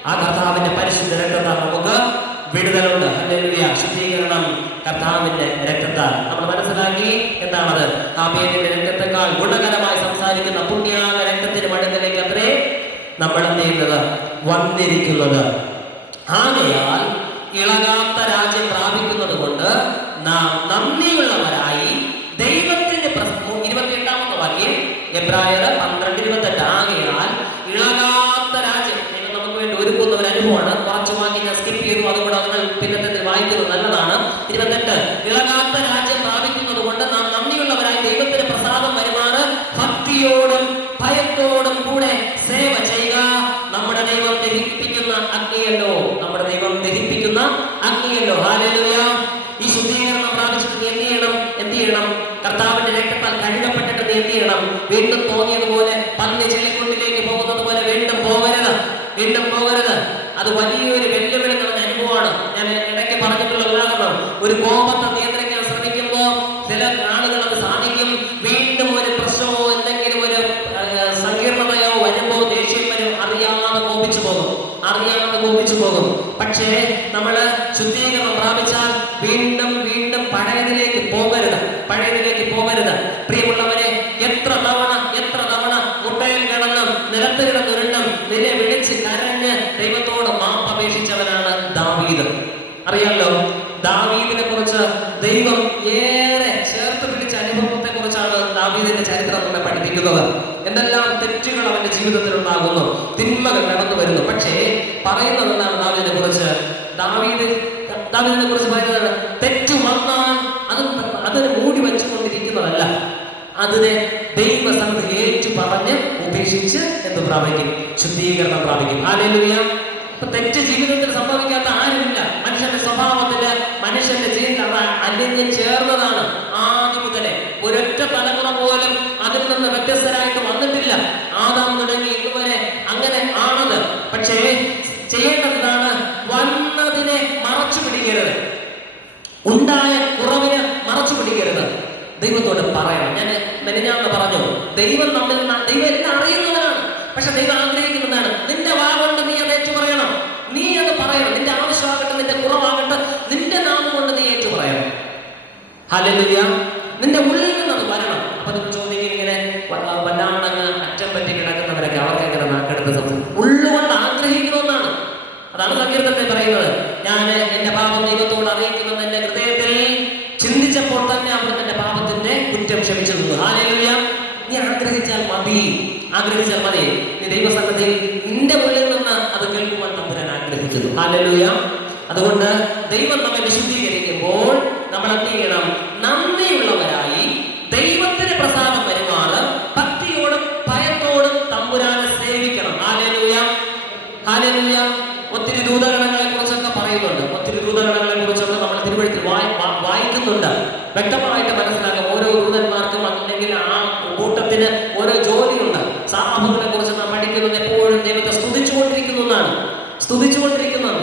ആ കർത്താവിന്റെ പരിശുദ്ധ രക്തത്താൽ നമുക്ക് വിടുതലുണ്ട്. ഹല്ലേലൂയ. ശുദ്ധീകരണം കർത്താവിന്റെ രക്തത്താൽ. നമ്മൾ മനസ്സിലാക്കി എന്താണത്? ഹാബേലിന്റെ രക്തത്തെക്കാൾ ഗുണകരമായി സംസാരിക്കുന്ന പുണ്യാക രക്തത്തിന് അടുക്കലേക്ക് അത്രേ നമ്മൾ എന്ത് ചെയ്യുന്നത്? വന്നിരിക്കുന്നത്. ആകയാൽ ഇളകാത്ത രാജ്യം പ്രാപിക്കുന്നത് കൊണ്ട് നാം നന്ദിയുള്ളവരായി ദൈവത്തിന്റെ 28ാമത്തെ വാക്യം, എബ്രായർ 12:28. ആകയാൽ ഇളകാത്ത രാജ്യം നമുക്ക് വേണ്ടി ഒരുക്കുന്ന ഒരു അനുഭവമാണ്. കുറച്ച് വാക്യം ഞാൻ സ്കിപ്പ് ചെയ്തു, അതുകൂടെ നിങ്ങൾ പിന്നത്തെ വായിക്കുന്നത് നല്ലതാണ്. 28. ഇളകാത്ത രാജ്യം പ്രാപിക്കുന്നത് കൊണ്ട് നാം നന്ദിയുള്ളവരായി ദൈവത്തിന് പ്രസാദം വരുമാറ് ഭക്തിയോടും ഭയത്തോടും കൂടെ സേവ ചെയ്യുക. നമ്മുടെ ദൈവം ദഹിപ്പിക്കുന്ന അഗ്നിയല്ലോ. നമ്മുടെ ദൈവം ദഹിപ്പിക്കുന്ന അഗ്നിയല്ലോ. ഹല്ലേലൂയ. ഈ ശുദ്ധീകരണം പ്രാപിച്ചിട്ട് നീ എന്ത് ചെയ്യണം? കർത്താവിന്റെ രക്തത്താൽ കഴുകപ്പെട്ടിട്ട് നീ എന്ത് ചെയ്യണം? വീണ്ടും തോന്നിയതുപോലെ പന്നി ചെളിക്കുണ്ടിലേക്ക് പോകുന്നത് പോലെ വീണ്ടും പോകരുത്. അത് വലിയൊരു വെല്ലുവിളി നിറഞ്ഞ അനുഭവമാണ്. ഞാൻ ഇടയ്ക്ക് പറഞ്ഞിട്ടുള്ള ഉദാഹരണം, ഒരു കോപത്തെ നിയന്ത്രിക്കാൻ ശ്രമിക്കുമ്പോൾ ചില ആളുകൾ അത് സാധിക്കും. വീണ്ടും ഒരു പ്രശ്നമോ എന്തെങ്കിലും ഒരു സങ്കീർണതയോ വരുമ്പോൾ ദേഷ്യം വരും, അറിയാതെ കോപിച്ചു പോകും. പക്ഷേ നമ്മള് ശുദ്ധീകരണം പ്രാപിച്ചാൽ വീണ്ടും പഴയതിലേക്ക് പോകരുത്. പ്രിയമുള്ളവരെ, എത്ര തവണ മുട്ടയിൽ കിടന്ന് നിലത്ത് കിടന്നുരുണ്ടും നിന്നെ വിളിച്ച് കരഞ്ഞ് ദൈവത്തോട് മാപ്പപേക്ഷിച്ചവനാണ് ദാവീദ്. അറിയാലോ, ദാവീദിനെ കുറിച്ച് ദൈവം ഏറെ ചേർത്ത് പിടിച്ച അനുഭവത്തെ കുറിച്ചാണ് ദാവീദിന്റെ ചരിത്രം നമ്മെ പഠിപ്പിക്കുന്നത്. എന്തെല്ലാം തെറ്റുകൾ അവന്റെ ജീവിതത്തിൽ ഉണ്ടാകുന്നു, തിന്മകൾ കടന്നു വരുന്നു. പക്ഷേ പറയുന്നത് എന്താണ് ദാവീദിനെ കുറിച്ച്? ദാവീദിനെ കുറിച്ച് പറയുന്നത്, തെറ്റു വന്നാൽ അതിനെ മൂടി വെച്ചുകൊണ്ടിരിക്കുന്നതല്ല, അതിനെ ദൈവസന്നിധി ഏറ്റു പറഞ്ഞ് ഉപേക്ഷിച്ച് എന്ത് പ്രാപിക്കും? ശുദ്ധീകരണം പ്രാപിക്കും. ഹല്ലേലൂയ. തെറ്റ് ജീവിതത്തിൽ സംഭവിക്കാത്ത ആരുമില്ല. മനുഷ്യന്റെ സ്വഭാവത്തില്, മനുഷ്യന്റെ ജീവിതം അലിഞ്ഞ് ചേർന്നതാണ്. ആദ്യം മുതലേ ഒരൊറ്റ തലമുറ പോലും അതിൽ നിന്ന് വ്യത്യസ്തരായിട്ട് വന്നിട്ടില്ല. ആദാം തുടങ്ങി ഇതുവരെ അങ്ങനെ ആണത്. പക്ഷേ ചെയ്യേണ്ടതാണ്, വന്നതിനെ മറച്ചു പിടിക്കരുത്, ഉണ്ടായ കുറവിന് മറച്ചു പിടിക്കരുത്. ദൈവത്തോട് പറയണം. ഞാൻ മെനഞ്ഞാന്ന് പറഞ്ഞു, ദൈവം എല്ലാം അറിയുന്നവനാണ്. പക്ഷെ ദൈവം ആഗ്രഹിക്കുന്നതാണ്, നിന്റെ വാഗുകൊണ്ട് നീ അത് ഏറ്റു പറയണം. നീ അത് പറയണം. നിന്റെ ആവശ്യമാകട്ടെ, നിന്റെ കുറവാകട്ടെ, നിന്റെ നാമം കൊണ്ട് നീ ഏറ്റു പറയണം. ഹല്ലേലൂയ. നിന്റെ ഉള്ളിൽ നിന്നത് വരണം. അപ്പൊ നിങ്ങൾ ചോദിക്കും, ഇങ്ങനെ വല്ലാണ്ടങ്ങ് അറ്റം പറ്റി കിടക്കുന്നവരൊക്കെ അവർക്ക് എങ്ങനെ നാക്കെടുത്ത് ഉള്ളുകൊണ്ട് ആഗ്രഹിക്കണമെന്നാണ്. അതാണ് സങ്കീർത്തനത്തിൽ പറയുന്നത്. ഞാൻ എന്റെ പാപം ദൈവത്തോട് അറിയിക്കുമെന്ന് എന്റെ ഹൃദയത്തിൽ ചിന്തിച്ചപ്പോൾ തന്നെ അവർ എന്റെ പാപത്തിന്റെ കുറ്റം ക്ഷമിച്ചു. ഹല്ലേലൂയ. നീ ആഗ്രഹിച്ചാൽ മതി. നീ ദൈവസന്നിധിയിൽ നിന്റെ ഉള്ളിൽ നിന്ന് അത് കേൾക്കുവാൻ തമ്പുരാൻ ആഗ്രഹിക്കുന്നു. ഹല്ലേലൂയ. അതുകൊണ്ട് ദൈവം നമ്മെ വിശുദ്ധീകരിക്കുമ്പോൾ നമ്മൾ എന്ത് ചെയ്യണം? നന്ദിയുള്ളവരായി ദൈവത്തിന് പ്രസാദം വരുമാറ് ഭക്തിയോടും ഭയത്തോടും തമ്പുരാനെ സേവിക്കണം. ഹല്ലേലൂയ. ഒത്തിരി ദൂതഗണങ്ങളെ കുറിച്ചൊക്കെ പറയുന്നുണ്ട്. ഒത്തിരി ദൂതഗണങ്ങളെ വ്യക്തമായിട്ട് മനസ്സിലാക്കാം. ഓരോ ദൂതന്മാർക്കും അല്ലെങ്കിൽ ആ കൂട്ടത്തിന് ഓരോ ജോലിയുണ്ട്. സാറാഫുകളെ കുറിച്ച് നാം പഠിക്കുന്നത് എപ്പോഴും ദൈവത്തെ സ്തുതിച്ചുകൊണ്ടിരിക്കുന്നതാണ്.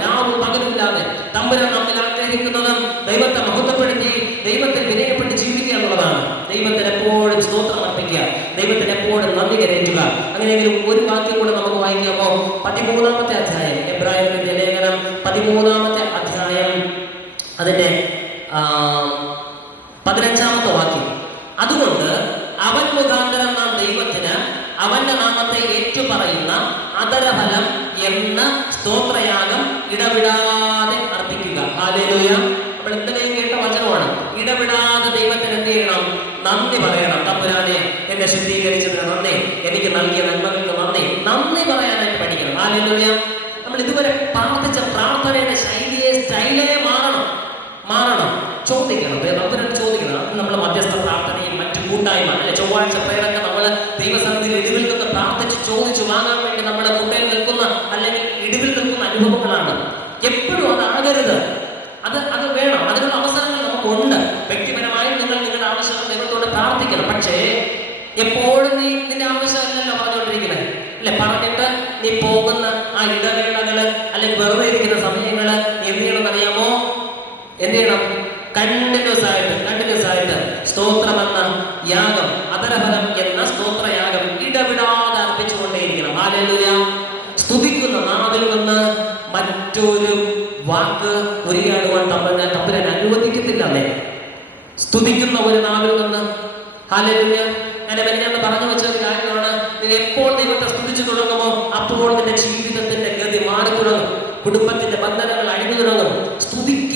രാവും പകലില്ലാതെ തമ്പുരാൻ നമ്മിൽ ആഗ്രഹിക്കുന്നതും ദൈവത്തെ മഹത്വപ്പെടുത്തി ദൈവത്തെ വിനയപ്പെട്ട് ജീവിക്കുക എന്നുള്ളതാണ്. ദൈവത്തിന് എപ്പോഴും സ്തോത്രം അർപ്പിക്കുക, ദൈവത്തിന് എപ്പോഴും നന്ദി കരയറ്റുക. അങ്ങനെയെങ്കിലും ഒരു വാക്യം കൂടെ നമുക്ക് വായിക്കാമോ? 13-ാമത്തെ അധ്യായം, എബ്രായരുടെ ലേഖനം 13-ാമത്തെ അധ്യായം, അതിന്റെ 15-ാമത്തെ വാക്യം. അതുകൊണ്ട് അവൻ മുഖാന്തരം നാം ദൈവത്തിന് അവന്റെ നാമത്തെ ഏറ്റുപറയുന്ന അധരഫലം എന്ന സ്തോത്രയാഗം ഇടവിടാതെ അർപ്പിക്കുക. ഹല്ലേലൂയ. നമ്മൾ ഇന്നലെ കേട്ട വചനമാണ്. ഇടവിടാതെ ദൈവത്തിന് എന്ത് ചെയ്യണം? നന്ദി പറയണം. തമ്പുരാനെ, എന്നെ ശുദ്ധീകരിച്ചതിന് നന്ദി, എനിക്ക് നൽകിയ നന്മകൾക്ക് നന്ദി പറയാനായിട്ട് പഠിക്കണം. ഹല്ലേലൂയ. നമ്മൾ ഇതുവരെ പ്രാർത്ഥിച്ച പ്രാർത്ഥനയുടെ സ്റ്റൈലേ മാറണം. ചോദിക്കണം, ചോദിക്കണം. അത് നമ്മൾ മധ്യസ്ഥ പ്രാർത്ഥനയും മറ്റു കൂട്ടായ്മ അല്ലെ, ചൊവ്വാഴ്ച പ്രേരൊക്കെ നമ്മൾ ദൈവസന്നിധിയിൽ ഇടിവിൽ നിന്ന് പ്രാർത്ഥിച്ച് ചോദിച്ചു വാങ്ങാൻ വേണ്ടി നമ്മുടെ കുട്ടയിൽ നിൽക്കുന്ന അല്ലെങ്കിൽ ഇടിവിൽ നിൽക്കുന്ന അനുഭവങ്ങളാണ്. എപ്പോഴും അതാകരുത്. അത് വേണം. അതിനുള്ള അവസരങ്ങൾ നമുക്കുണ്ട്. വ്യക്തിപരമായി നിങ്ങളുടെ ആവശ്യങ്ങൾ ദൈവത്തോട് പ്രാർത്ഥിക്കണം. പക്ഷേ എപ്പോഴും നീ നിന്റെ ആവശ്യമല്ലല്ലോ പറഞ്ഞുകൊണ്ടിരിക്കുന്നത് അല്ലെ. പറഞ്ഞിട്ട് നീ പോകുന്ന ആ ഇടവേളകള് അല്ലെങ്കിൽ വെറുതെ ഇരിക്കുന്ന സമയങ്ങള് എന്ത് ചെയ്യണം അറിയാമോ? എന്ത് ചെയ്യണം? കണ്ടിന്യൂസ് ആയിട്ട് സ്തോത്രമെന്ന യാഗം, അധരഫലം എന്ന സ്തോത്രയാഗം ഇടവിടാതെ അർപ്പിച്ചുകൊണ്ടേയിരിക്കണം. ഹല്ലേലൂയ. സ്തുതിക്കുന്ന നാവിൽ നിന്ന് മറ്റൊരു വാക്ക് ഉരിയാടുവാൻ തമ്പുരാൻ അനുവദിക്കത്തില്ല. അല്ലേ, സ്തുതിക്കുന്ന ഒരു നാവിൽ നിന്ന്. ഹല്ലേലൂയ. ഞാൻ പറഞ്ഞു വെച്ച ഒരു കാര്യമാണ്, നീ എപ്പോൾ ദൈവത്തെ സ്തുതിച്ചു തുടങ്ങുമോ അപ്പോൾ നിന്റെ ജീവിതത്തിന്റെ ഗതി മാറി തുടങ്ങും. കുടുംബത്തിന്റെ ബന്ധനങ്ങൾ അഴിഞ്ഞു തുടങ്ങും. സ്തുതിക്കുക.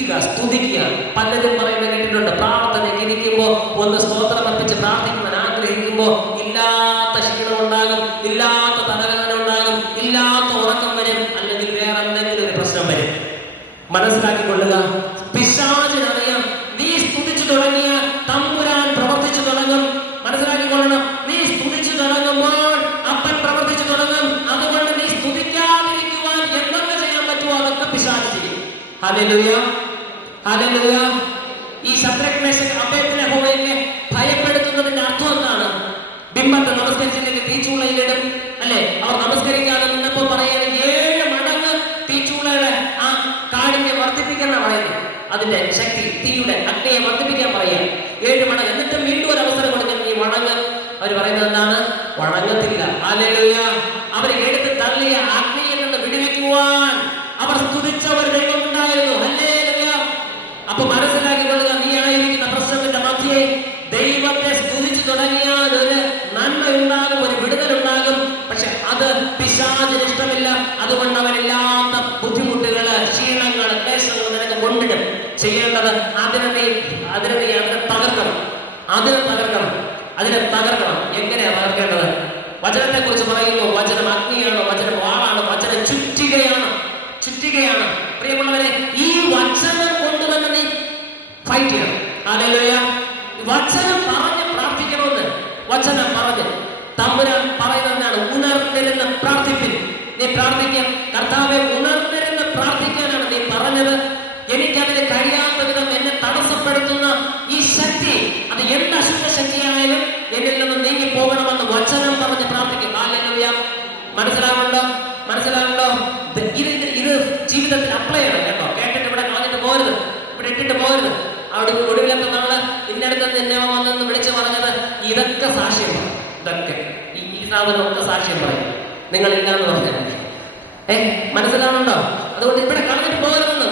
പലരും പറയുന്നത് കേട്ടിട്ടുണ്ട്, പ്രാർത്ഥനയ്ക്ക് ഇരിക്കുമ്പോ ഒന്ന് സ്തോത്രം അർപ്പിച്ച് പ്രാർത്ഥിക്കുവാൻ ആഗ്രഹിക്കുമ്പോ ഇല്ലാത്ത ക്ഷീണം ഉണ്ടാകും, ഇല്ലാത്ത തലവേദന ഉണ്ടാകും, ഇല്ലാത്ത ഉറക്കം വരും, അല്ലെങ്കിൽ വേറെ എന്തെങ്കിലും ഒരു പ്രശ്നം വരും. മനസ്സിലാക്കിക്കൊള്ളുക, പിശാചിനറിയാം നീ സ്തുതിച്ചു തുടങ്ങിയ തമ്പുരാൻ പ്രവർത്തിച്ചു തുടങ്ങും. മനസ്സിലാക്കിക്കൊള്ളണം, നീ സ്തുതിച്ചു തുടങ്ങുമ്പോൾ അപ്പൻ പ്രവർത്തിച്ചു തുടങ്ങും. അതുകൊണ്ട് നീ സ്തുതിക്കാതിരിക്കുവാൻ എന്തൊക്കെ ചെയ്യാൻ പറ്റുമോ അതൊക്കെ പിശാച് ചെയ്യും. ഹല്ലേലൂയ. ഈ ശദ്രക് മേശക് അബേദ്നെഗോയെ ഭയപ്പെടുത്തുന്നതിന്റെ അർത്ഥം എന്താണ്? ബിംബത്തെ നമസ്കരിച്ചില്ലെങ്കിൽ തീച്ചൂളയിലിടും അല്ലെ. അവർ നമസ്കരിക്കാതെ നിന്നപ്പോൾ പറയുന്നത് 7 മടങ്ങ് തീച്ചൂളയുടെ ആ കാഠിന്യം വർദ്ധിപ്പിക്കാൻ പറയുന്നത്. അതിന്റെ ശക്തി, തീയുടെ അഗ്നിയെ വർദ്ധിപ്പിക്കാൻ പറയാം. 7 മടങ്ങ്. എന്നിട്ട് വീണ്ടും ഒരു അവസരം കൊടുക്കാൻ ഈ വണങ്ങ്. അവർ പറയുന്നത് എന്താണ്? വണങ്ങത്തില്ല. ഹല്ലേലൂയ. അവരെ എടുത്ത് തള്ളിയ അഗ്നിയിൽ നിന്ന് വിടുവിക്കുവാൻ അവർ സ്തുതിച്ച ഒരു ദൈവം ഉണ്ടായിരുന്നു. ഹല്ലേലൂയ. അപ്പൊ മനസ്സിലാക്കിക്കൊള്ളുക, നീ ആയിരിക്കുന്ന പ്രശ്നത്തിന്റെ മധ്യേ ദൈവത്തെ സ്തുതിച്ചു തുടങ്ങിയാൽ ഒരു നന്മയുണ്ടാകും, ഒരു വിടുതലുണ്ടാകും. പക്ഷെ അത് പിശാചിന് ഇഷ്ടമില്ല. അതുകൊണ്ട് അവനില്ലാത്ത ബുദ്ധിമുട്ടുകള്, ക്ഷീണങ്ങൾ, ക്ലേശങ്ങൾ നിനക്ക് കൊണ്ടിടും. ചെയ്യേണ്ടത് അതിനെ തകർക്കണം. എങ്ങനെയാ തകർക്കേണ്ടത്? വചനത്തെ കുറിച്ച് പറയുന്നു. വചനം അഗ്നിയാണ്, വചനം വാളാണ്, വചനം ചുറ്റികയാണ്. പ്രിയമുള്ളവരെ, ഈ വചനം കൊണ്ട് തന്നെ നീ ഫൈറ്റ് ചെയ്യണം. ഹല്ലേലൂയ. വചനം പറഞ്ഞ് പ്രാർത്ഥിക്കണമെന്ന് വചനം പറഞ്ഞ് തമ്പുരാൻ പറയുന്നതാണ്, ഉണർന്നിരുന്ന് പ്രാർത്ഥിപ്പിൻ. നീ പ്രാർത്ഥിക്കാം. കർത്താവെ, ഉണർന്നിരുന്ന് പ്രാർത്ഥിക്കാനാണ് നീ പറഞ്ഞത്. എനിക്കതിന് കഴിയാത്ത വിധം എന്നെ തടസ്സപ്പെടുത്തുന്ന ഈ ശക്തി, അത് എന്ത് അശുദ്ധ ശക്തിയായാലും എന്നിൽ നിന്ന് നീങ്ങി പോകണമെന്ന് വചനം പറഞ്ഞ് പ്രാർത്ഥിക്കും. ഹല്ലേലൂയ. മനസ്സിലാവുന്നുണ്ടോ? ഇത് ജീവിതത്തിൽ അപ്ലൈ ചെയ്യണം കേട്ടോ. കേട്ടിട്ട് ഇവിടെ കളഞ്ഞിട്ട് പോരുത്, ഇവിടെ ഇട്ടിട്ട് പോരുത്. അവിടെ ഒടുവിലൊക്കെ നമ്മള് ഇന്നടുത്ത് നിന്നെ വന്നെന്ന് വിളിച്ചു പറഞ്ഞത് ഇതൊക്കെ സാക്ഷ്യം പറയും. ഇതൊക്കെ ഈ സാധനമൊക്കെ സാക്ഷ്യം പറയും. നിങ്ങൾ ഇല്ലാന്ന് പറഞ്ഞാൽ മനസ്സിലാവുന്നുണ്ടോ? അതുകൊണ്ട് ഇവിടെ കളഞ്ഞിട്ട് പോരുമെന്ന്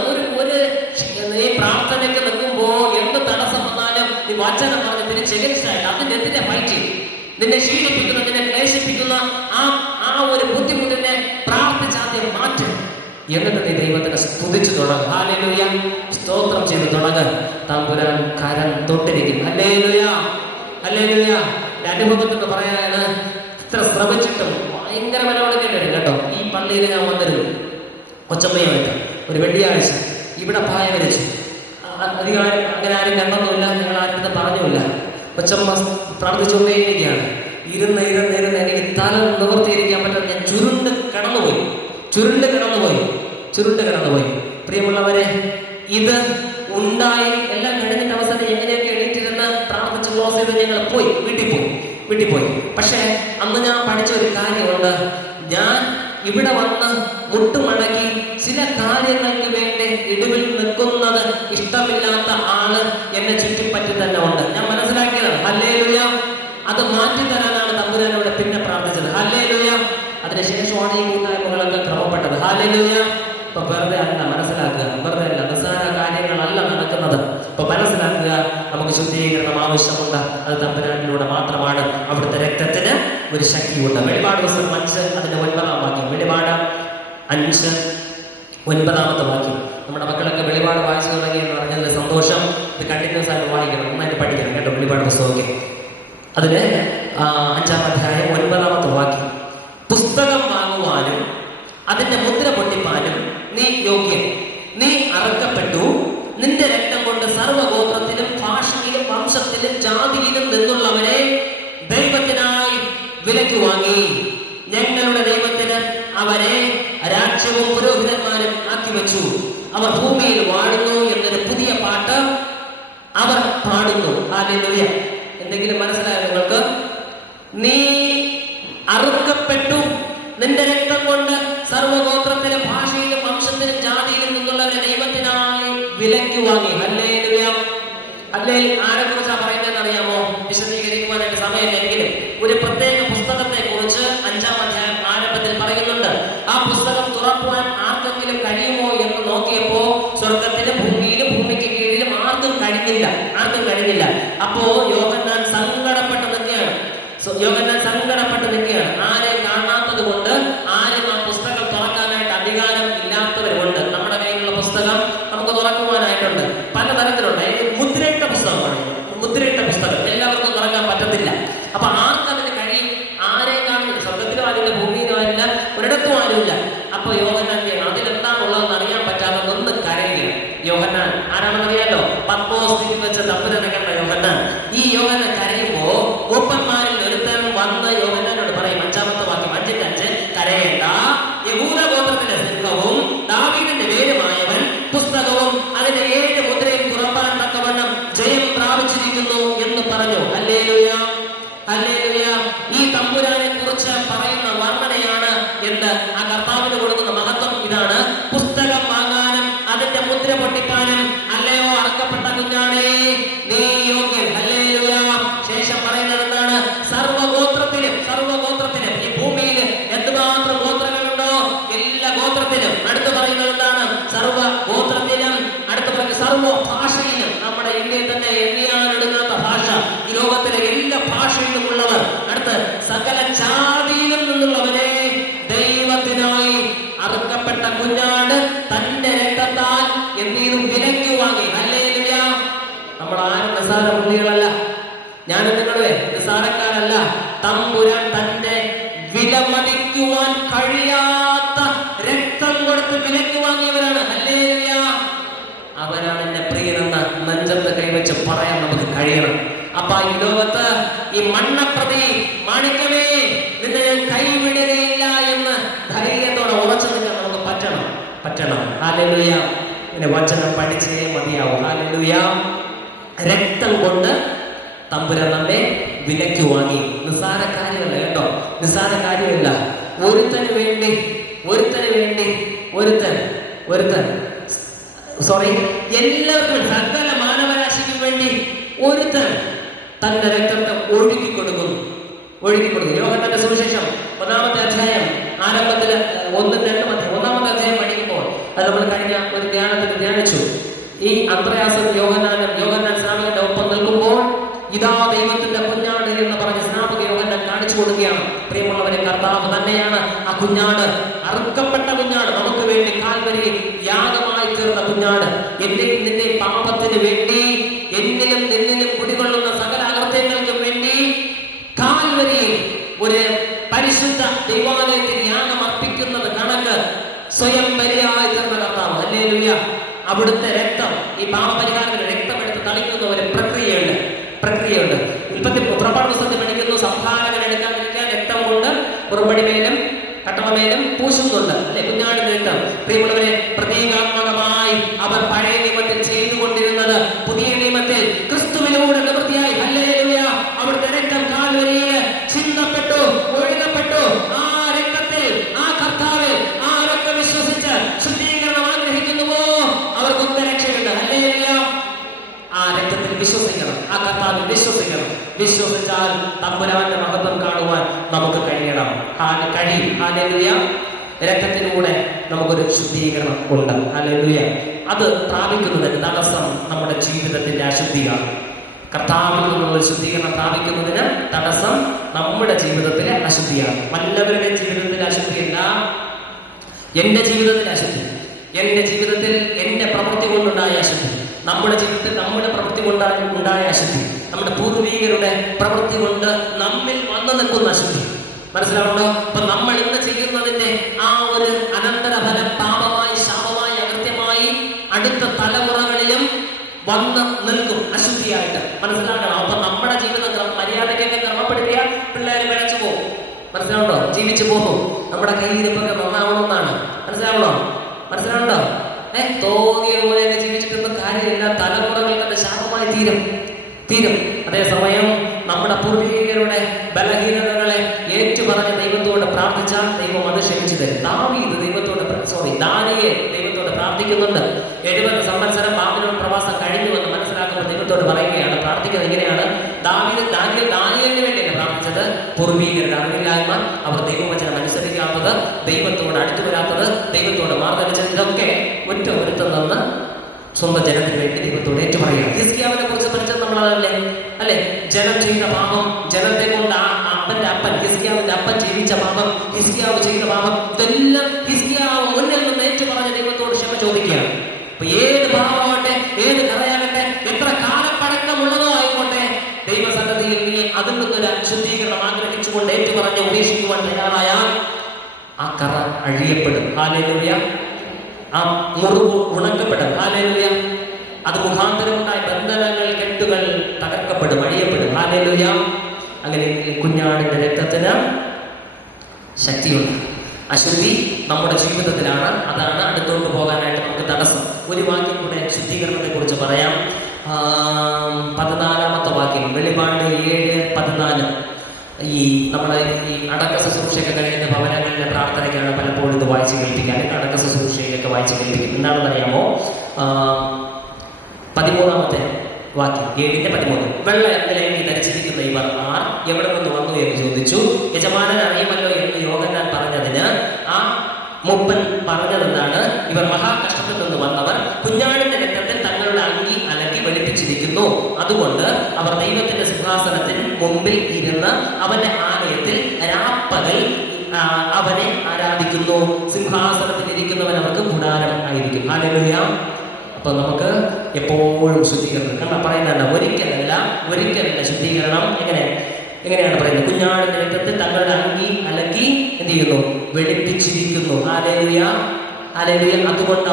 നീ പ്രാർത്ഥനയ്ക്ക് നിൽക്കുമ്പോ എന്ത് തടസ്സം വന്നാലും നീ വചനം പറഞ്ഞ് തിരിച്ചെഗൻസ്റ്റായിട്ട് അതിന്റെ എന്തിനെ ഫൈറ്റ് ചെയ്യും. നിന്നെ ശീലിപ്പിക്കുന്ന, നിന്നെ ക്ലേശിപ്പിക്കുന്ന ആ ഒരു ബുദ്ധിമുട്ടിനെ പ്രാർത്ഥിച്ചാദ്യം മാറ്റും. എന്നിട്ട് നീ ദൈവത്തിനെ സ്തുതിച്ചു തുടങ്ങും. ഹല്ലേലൂയ. സ്തോത്രം ചെയ്ത് തുടങ്ങും. തമ്പുരാൻ കരം തൊട്ടിരിക്കും. ഹല്ലേലൂയ. അനുഭവത്തിൽ പറയാനാണ്, ഇത്ര ശ്രമിച്ചിട്ടും ഭയങ്കര വിലവെടുക്കേണ്ടി വരും കേട്ടോ. ഈ പള്ളിയിൽ ഞാൻ വന്നിരുന്നു കൊച്ചമ്മയുമായിട്ട് ഒരു വെള്ളിയാഴ്ച. ഇവിടെ പായ വരച്ചു. അധികാരം അങ്ങനെ ആരും കണ്ടൊന്നുമില്ല, ഞങ്ങൾ ആരുടെ പറഞ്ഞുമില്ല. കൊച്ചമ്മ പ്രാർത്ഥിച്ചുകൊണ്ടേയിരിക്കുകയാണ്. ഇരുന്ന് എനിക്ക് തല നിവർത്തിയിരിക്കാൻ പറ്റാതെ ഞാൻ ചുരുണ്ട് കിടന്നുപോയി. പ്രിയമുള്ളവരെ, ഇത് ഉണ്ടായി എല്ലാം കഴിഞ്ഞിട്ട് അവസാനം എങ്ങനെയൊക്കെ എണീറ്റ് ക്ലോസ് ചെയ്ത് ഞങ്ങൾ വീട്ടിൽ പോയി. പക്ഷേ അന്ന് ഞാൻ പഠിച്ച ഒരു കാര്യമുണ്ട്. ഞാൻ ഇവിടെ വന്ന് മുട്ടുമടക്കി ചില കാര്യങ്ങൾക്ക് വേണ്ടി ഇടിവിൽ നിൽക്കുന്നത് ഇഷ്ടമില്ലാത്ത ആള് എന്നെ ചുറ്റിപ്പറ്റി തന്നെ ഉണ്ട്. ഞാൻ മനസ്സിലാക്കിയതാണ്. ഹല്ലേലൂയ. അത് മാറ്റി തരാനാണ് തമ്പുരാനോട് പിന്നെ പ്രാർത്ഥിച്ചത്. ഹല്ലേലൂയ. അതിനുശേഷമാണ് ഈ കൂട്ടായ്മകളൊക്കെ ക്രമപ്പെട്ടത്. ഹല്ലേലൂയ. ഇപ്പൊ വെറുതെ അല്ല, മനസ്സിലാക്കുക. വെറുതെ അല്ല, നിസ്സാര കാര്യങ്ങളല്ല നടക്കുന്നത്. ഇപ്പൊ മനസ്സിലാക്കുക, നമുക്ക് ശുദ്ധീകരണം ആവശ്യമുണ്ട്. അത് തമ്പുരാനിലൂടെ മാത്രമാണ്. അവിടുത്തെ രക്തത്തിന് ഒരു ശക്തിയുണ്ട്. വെളിപാട് പുസ്തകം 5 അതിന്റെ 9-ാം വാക്യം. വെളിപാട് 5 9-ാമത്തെ വാക്യം. നമ്മുടെ മക്കളൊക്കെ വെളിപാട് വായിച്ചു തുടങ്ങി എന്ന് പറഞ്ഞതിൽ സന്തോഷം. ഇത് കണ്ടിന്യൂസ് ആയിട്ട് വായിക്കണം, നന്നായിട്ട് പഠിക്കണം കേട്ടോ. വെളിപാട് പുസ്തകമൊക്കെ അതിന് 5-ാം അധ്യായം 9-ാമത്തെ വാക്യം. പുസ്തകം വാങ്ങുവാനും അതിന്റെ മുദ്ര പൊട്ടിപ്പാനും നീ യോഗ്യൻ. നീ അറുക്കപ്പെട്ടു. നിന്റെ രക്തം കൊണ്ട് സർവ്വഗോത്രത്തിലും ഭാഷയിലും വംശത്തിലും ജാതിയിലും നിന്നുള്ളവരെ ദൈവത്തിനായി വിലയ്ക്ക് വാങ്ങി. ഞങ്ങളുടെ ദൈവത്തിന് അവരെ രാജ്യവും പുരോഹിതന്മാരും ആക്കി വെച്ചു. അവർ ഭൂമിയിൽ വാഴുന്നു എന്നൊരു പുതിയ പാട്ട് അവർ പാടുന്നു. ഹല്ലേലൂയ. എന്തെങ്കിലും മനസ്സിലായോ നിങ്ങൾക്ക്? നീ അറുക്കപ്പെട്ടു. നിന്റെ രക്തം കൊണ്ട് സർവ്വഗോത്രത്തിലും ഭാഷയിലും വംശത്തിലും ജാതിയിലും നിന്നുള്ളവരെ ദൈവത്തിനായി വിലയ്ക്ക് വാങ്ങി. ഹല്ലേലൂയ. ആരെ കുറിച്ചാ പറയുന്നതെന്ന് അറിയാമോ? വിശദീകരിക്കുവാനായിട്ട് സമയമില്ലെങ്കിലും ഒരു പ്രത്യേക പുസ്തകത്തെ കുറിച്ച് 5-ാം അധ്യായം ആരംഭത്തിൽ പറയുന്നുണ്ട്. ആ പുസ്തകം തുറക്കുവാൻ ആർക്കെങ്കിലും കഴിയുമോ എന്ന് നോക്കിയപ്പോ സ്വർഗത്തിലും ഭൂമിയിലും ഭൂമിക്ക് കീഴിലും ആർക്കും കഴിഞ്ഞില്ല. അപ്പോ യോഹന്നാൻ സങ്കടപ്പെട്ട് നിൽക്കുകയാണ്. ആരെ കാണാത്തത് കൊണ്ട്, ആരും ആ പുസ്തകം തുറക്കാനായിട്ട് അധികാരം ഇല്ലാത്തവരുണ്ട്. നമ്മുടെ കയ്യിലുള്ള പുസ്തകം നമുക്ക് തുറക്കുവാനായിട്ടുണ്ട്. പലതരത്തിലുണ്ട്. മുദ്രയിട്ട പുസ്തകമാണ്. മുദ്രയിട്ട പുസ്തകം എല്ലാവർക്കും തുറക്കാൻ പറ്റത്തില്ല. അപ്പൊ ആർക്കതിന് കഴിയും? ആരെ കാണുന്നില്ല. സ്വർഗത്തിലും ആരില്ല, ഭൂമിയിലും ആരില്ല, ഒരിടത്തും ആരുമില്ല. അപ്പൊ യോഹന്നാൻ അതിലെന്താണുള്ളതെന്ന് അറിയാൻ പറ്റാതെ നിന്ന് കരയുകയാണ്. യോഹന്നാൻ ആരാണെന്നറിയാലോ? പത്മോസ് വെച്ച തമ്പുരാനെ കണ്ട യോഹന്നാൻ. ഈ യോഹന്നാൻ കരയുമ്പോ മൂപ്പന്മാരിൽ ഒരുത്തൻ വന്ന് യോഹന്നാനോട് പറയും. 5-ാമത്തെ വാക്യം 5:5. കരയേണ്ട, യഹൂദ ഗോത്രത്തിന്റെ സിംഹവും ദാവീദിന്റെ വേരുമായവൻ പുസ്തകവും അതിന്റെ 7 മുദ്രയും തുറപ്പാൻ തക്കവണ്ണം ജയം പ്രാപിച്ചിരിക്കുന്നു എന്ന് പറഞ്ഞു. ഹല്ലേലൂയ. ഹല്ലേലൂയ. ഈ തമ്പുരാനെ കുറിച്ച് പറയുന്ന വർണ്ണനയാണ് എന്ത്? ആ കർത്താവിന് കൊടുക്കുന്ന മഹത്വം ഇതാണ്. പുസ്തകം വാങ്ങാനും അതിന്റെ മുദ്ര പൊട്ടിക്കാനും അല്ലയോ അറക്കപ്പെട്ട കുഞ്ഞാണേ നീ യോഗ്യൻ. ഹല്ലേലൂയ. ശേഷം പറയുന്നത് എന്താണ്? സർവ്വഗോത്രത്തിലും ഈ ഭൂമിയിൽ എന്തുമാത്രം ഗോത്രങ്ങളുണ്ടോ എല്ലാ ഗോത്രത്തിലും. അടുത്ത് പറയുന്നത് എന്താണ്? സർവ്വഗോത്രത്തിലും. അടുത്ത് പറയുന്നത് സർവ്വ ഭാഷയിലും. നമ്മുടെ ഇന്ത്യയിൽ തന്നെ എണ്ണിയാലെടുക്കാത്ത ഭാഷ, ഈ ലോകത്തിലെ എല്ലാ ഭാഷയിലുമുള്ളവർ. അടുത്ത് സകല ജാതിയിലും നിന്നുള്ളവരെ ദൈവത്തിനായി അറുക്കപ്പെട്ട കുഞ്ഞാട് തന്റെ രക്തത്താൽ എന്നീതും വിലയ്ക്ക് വാങ്ങി. ഹല്ലേലൂയ. നമ്മൾ ആരും നിസ്സാര പുള്ളികളല്ല. ഞാനും നിങ്ങളെ നിസ്സാരക്കാരല്ല. തമ്പുരാൻ തന്റെ വിലമതിക്കുവാൻ കഴിയാത്ത രക്തം കൊടുത്ത് വിലയ്ക്ക് വാങ്ങിയവരാണ്. ഹല്ലേലൂയ. അവരാണ് എന്റെ പ്രിയനെന്ന് നെഞ്ചത്ത് കൈവച്ച് പറയാൻ നമുക്ക് കഴിയണം. അപ്പൊ ഈ ലോകത്ത് ഈ മണ്ണപ്രതി മാണിക്യമേ നിന്നെ ഞാൻ കൈവിടുകയില്ല എന്ന് ധൈര്യത്തോടെ ഉറച്ചു നിൽക്കാൻ നമുക്ക് പറ്റണം. ഹല്ലേലൂയ. പിന്നെ വചനം പഠിച്ചേ മതിയാവും. ഹല്ലേലൂയ. രക്തം കൊണ്ട് തമ്പുരാൻ നമ്മെ വിലയ്ക്ക് വാങ്ങി. നിസ്സാര കാര്യമല്ല കേട്ടോ, നിസ്സാര കാര്യമല്ല. ഒരുത്തന് വേണ്ടി എല്ലാവർക്കും, സകല മാനവരാശിക്കും വേണ്ടി ഒരുത്തൻ തന്റെ രക്തത്തെ ഒഴുക്കി കൊടുക്കുന്നു. യോഹന്നാന്റെ സുവിശേഷം 1-ാമത്തെ അധ്യായം ആരംഭത്തിൽ 1-2 അധ്യായം പഠിക്കുമ്പോൾ അത് നമ്മൾ കഴിഞ്ഞ ഒരു ധ്യാനത്തിൽ ധ്യാനിച്ചു. ഈ അന്ത്രയാസും യോഹന്നാൻ സ്നാപകന്റെ ഒപ്പം നിൽക്കുമ്പോൾ ഇതാ ദൈവത്തിന്റെ കുഞ്ഞാട് എന്ന് പറഞ്ഞ് സ്നാപക യോഹന്നാൻ കാണിച്ചു കൊടുക്കുകയാണ്. പ്രിയമുള്ളവരെ, കർത്താവ് തന്നെയാണ് ആ കുഞ്ഞാട്. അറുക്കപ്പെട്ട കുഞ്ഞാട്, നമുക്ക് വേണ്ടി കാൽവരിയിൽ യാഗമായി തീർന്ന കുഞ്ഞാട്. എന്റെയും നിന്റെ പാപത്തിന് വേണ്ടി, എന്നിലും നിന്നിലും കുടികൊള്ളുന്ന സകല അകൃത്യങ്ങൾക്കും വേണ്ടി കാൽവരിയിൽ ഒരു പരിശുദ്ധ ദൈവാലയത്തിൽ യാഗം അർപ്പിക്കുന്നത് കണക്ക് സ്വയം ബലിയായി തീർന്ന കർത്താവ്. ഹല്ലേലൂയ. അവിടുത്തെ രക്തം, ഈ പാപപരിഹാരത്തിന് രക്തം എടുത്ത് തളിക്കുന്ന ഒരു പ്രക്രിയയുണ്ട്. പുറപ്പാട് പുസ്തകത്തിൽ പഠിക്കുന്നു. സംഭാരകൻ എടുക്കാതിരിക്കാൻ രക്തം കൊണ്ട് പുറമ്പടിമേലും കട്ടമേലും പൂശുന്നുണ്ട്, അല്ലെ? കുഞ്ഞാടിന്റെ രക്തം. പ്രിയമുള്ളവരെ, പ്രതീകാത്മകമായി അവർ പഴയ നിയമത്തിൽ ചെയ്തുകൊണ്ടിരുന്നത് പുതിയ നിയമത്തിൽ ക്രിസ്തുവിലൂടെ നിവൃത്തിയായി. ഹല്ലേലൂയ. പ്രാപിച്ചാൽ തമ്പുരാന്റെ മഹത്വം കാണുവാൻ നമുക്ക് കഴിയണം. കഴിയും. ഹല്ലേലൂയ. രക്തത്തിലൂടെ നമുക്കൊരു ശുദ്ധീകരണം ഉണ്ട്. ഹല്ലേലൂയ. അത് പ്രാപിക്കുന്നതിന് തടസ്സം നമ്മുടെ ജീവിതത്തിന്റെ അശുദ്ധിയാണ്. കർത്താവിൽ നിന്നുള്ള ശുദ്ധീകരണം പ്രാപിക്കുന്നതിന് തടസ്സം നമ്മുടെ ജീവിതത്തിലെ അശുദ്ധിയാണ്. വല്ലവരുടെ ജീവിതത്തിലെ അശുദ്ധിയല്ല, എന്റെ ജീവിതത്തിലെ അശുദ്ധി, എന്റെ ജീവിതത്തിൽ എന്റെ പ്രവൃത്തി കൊണ്ടുണ്ടായ അശുദ്ധി, നമ്മുടെ ജീവിതത്തിൽ നമ്മുടെ പ്രവൃത്തി കൊണ്ടുണ്ടായ അശുദ്ധി, നമ്മുടെ പൂർവികരുടെ പ്രവൃത്തി കൊണ്ട് നമ്മിൽ വന്നു നിൽക്കുന്ന അശുദ്ധി. മനസ്സിലാവുണ്ടോ? അപ്പൊ നമ്മൾ ഇന്ന് ചെയ്യുന്നതിന്റെ ആ ഒരു അനന്തരഫലം പാപമായി, ശാപമായി, അകൃത്യമായി അടുത്ത തലമുറകളിലും വന്ന് നിൽക്കും അശുദ്ധിയായിട്ട്. മനസ്സിലാക്കണം. അപ്പൊ നമ്മുടെ ജീവിതം മര്യാദയ്ക്കൊക്കെ ക്രമപ്പെടുത്തിയ പിള്ളേർ പിഴച്ചു പോകും. മനസ്സിലാവുണ്ടോ? ജീവിച്ചു പോകും. നമ്മുടെ കയ്യിരിപ്പൊക്കെ നന്നാവണമെന്നാണ്. മനസ്സിലാവണോ? മനസ്സിലാവുണ്ടോ? തോന്നിയതുപോലെയൊക്കെ ജീവിച്ചിട്ടൊന്നും കാര്യമില്ല. തലമുറകൾക്ക് അത് ശാപമായി തീരും. അതേസമയം നമ്മുടെ പൂർവികരുടെ ബലഹീനതകളെ ഏറ്റുപറഞ്ഞ ദൈവത്തോട് പ്രാർത്ഥിച്ചാൽ ദൈവം അത് ക്ഷമിച്ചു തരും. ദാനിയേൽ ദൈവത്തോട് പ്രാർത്ഥിക്കുന്നുണ്ട്. 70 സംവത്സരം ബാബിലോൺ പ്രവാസം കഴിഞ്ഞുവെന്ന് മനസ്സിലാക്കുമ്പോൾ ദൈവത്തോട് പറയുകയാണ്, പ്രാർത്ഥിക്കുന്നത് ഇങ്ങനെയാണ്. ദാനിയേലിന് വേണ്ടിയല്ല പ്രാർത്ഥിച്ചത്, പൂർവീകരുടെ അറിവില്ലായ്മ, അവർ ദൈവവചനം അനുസരിക്കാത്തത്, ദൈവത്തോട് അടുത്തു വരാത്തത്, ദൈവത്തോട് മാർദ്ദവിച്ചത്, ഇതൊക്കെ ഒറ്റ ഒരുത്തം നിന്ന് സ്വന്തം ജനത്തിന് വേണ്ടി ദൈവത്തോട് ഏറ്റുപറയുക. ഹിസ്കിയാവിനെ കുറിച്ച് പഠിച്ചത് നമ്മളതല്ലേ അല്ലെ? ജനം ചെയ്ത പാപം, ജനത്തെ കൊണ്ട് അവന്റെ അപ്പൻ ഹിസ്കിയാവിന്റെ അപ്പൻ ജീവിച്ച പാപം, ഹിസ്കിയാവ് ചെയ്ത പാപം, ഇതെല്ലാം ഹിസ്കിയാവ് മുന്നിൽ നിന്ന് ഏറ്റുപറഞ്ഞ ദൈവത്തോട് ക്ഷമ ചോദിക്കുകയാണ്. അപ്പൊ ഏത് പാപമാകട്ടെ, ഏത് കറയാകട്ടെ, എത്ര കാലപ്പഴക്കമുള്ളതോ ആയിക്കോട്ടെ, ദൈവസന്നിധിയിൽ നീ അതിൽ നിന്നൊരു ശുദ്ധീകരണം ആഗ്രഹിച്ചുകൊണ്ട് ഏറ്റുപറഞ്ഞ് ഉപേക്ഷിക്കുവാൻ തയ്യാറായാൽ ആ കറ അഴിയപ്പെടും. ഹല്ലേലൂയ. ആ മുറിവ് ഉണക്കപ്പെടും. ഹല്ലേലൂയ. അത് മുഖാന്തരമുണ്ടായ ബന്ധനങ്ങൾ, കെട്ടുകൾ തകർക്കപ്പെടും, അഴിയപ്പെടും. ഹല്ലേലൂയ. അങ്ങനെ കുഞ്ഞാടിന്റെ രക്തത്തിന് ശക്തിയുണ്ട്. അശുദ്ധി നമ്മുടെ ജീവിതത്തിലാണ്. അതാണ് അടുത്തോട്ട് പോകാനായിട്ട് നമുക്ക് തടസ്സം. ഒരു വാക്യം കൂടെ ശുദ്ധീകരണത്തെ കുറിച്ച് പറയാം. 14-ാമത്തെ വാക്യം, വെളിപാട് 7:14. ഈ നമ്മുടെ ഈ അടക്ക ശുശ്രൂഷയൊക്കെ കഴിയുന്ന ഭവനങ്ങളിലെ പ്രാർത്ഥനയ്ക്കാണ് പലപ്പോഴും ഇത് വായിച്ച് കേൾപ്പിക്കുക, അല്ലെങ്കിൽ അടക്ക ശുശ്രൂഷയിലൊക്കെ വായിച്ച് കേൾപ്പിക്കും. എന്താണെന്ന് അറിയാമോ? 13-ാമത്തെ വാക്യം, 7:13. വെള്ള നിലയിൽ ധരിച്ചിരിക്കുന്ന ഇവർ ആർ, എവിടെ നിന്ന് വന്നു എന്ന് ചോദിച്ചു. യജമാനൻ അറിയുമല്ലോ എന്ന് യോഹന്നാൻ പറഞ്ഞതിന് ആ മൂപ്പൻ പറഞ്ഞതെന്താണ്? ഇവർ മഹാകഷ്ടത്തിൽ നിന്ന് വന്നവർ കുഞ്ഞാടിന്റെ രക്തത്തിൽ തങ്ങളുടെ അങ്കി അലക്കി വെളുപ്പിച്ചിരിക്കുന്നു. അതുകൊണ്ട് അവർ ദൈവത്തിന്റെ സിംഹാസനത്തിന് മുമ്പിൽ ഇരുന്ന് അവന്റെ ആലയത്തിൽ രാപ്പകൽ അവനെ ആരാധിക്കുന്നു. സിംഹാസനത്തിൽ ഇരിക്കുന്നവൻ അവർക്ക് കൂടാരം ആയിരിക്കും. ഹല്ലേലൂയ. അപ്പൊ നമുക്ക് എപ്പോഴും ശുദ്ധീകരണം കാരണം പറയുന്നതല്ല, ഒരിക്കലല്ല ശുദ്ധീകരണം. എങ്ങനെയാണ് പറയുന്നത്? കുഞ്ഞാടിന്റെ രക്തത്തിൽ തങ്ങളുടെ അങ്കി അലക്കി എന്ത് ചെയ്യുന്നു? വെളുപ്പിച്ചിരിക്കുന്നു. ഹല്ലേലൂയ. ഹല്ലേലൂയ. അതുകൊണ്ട്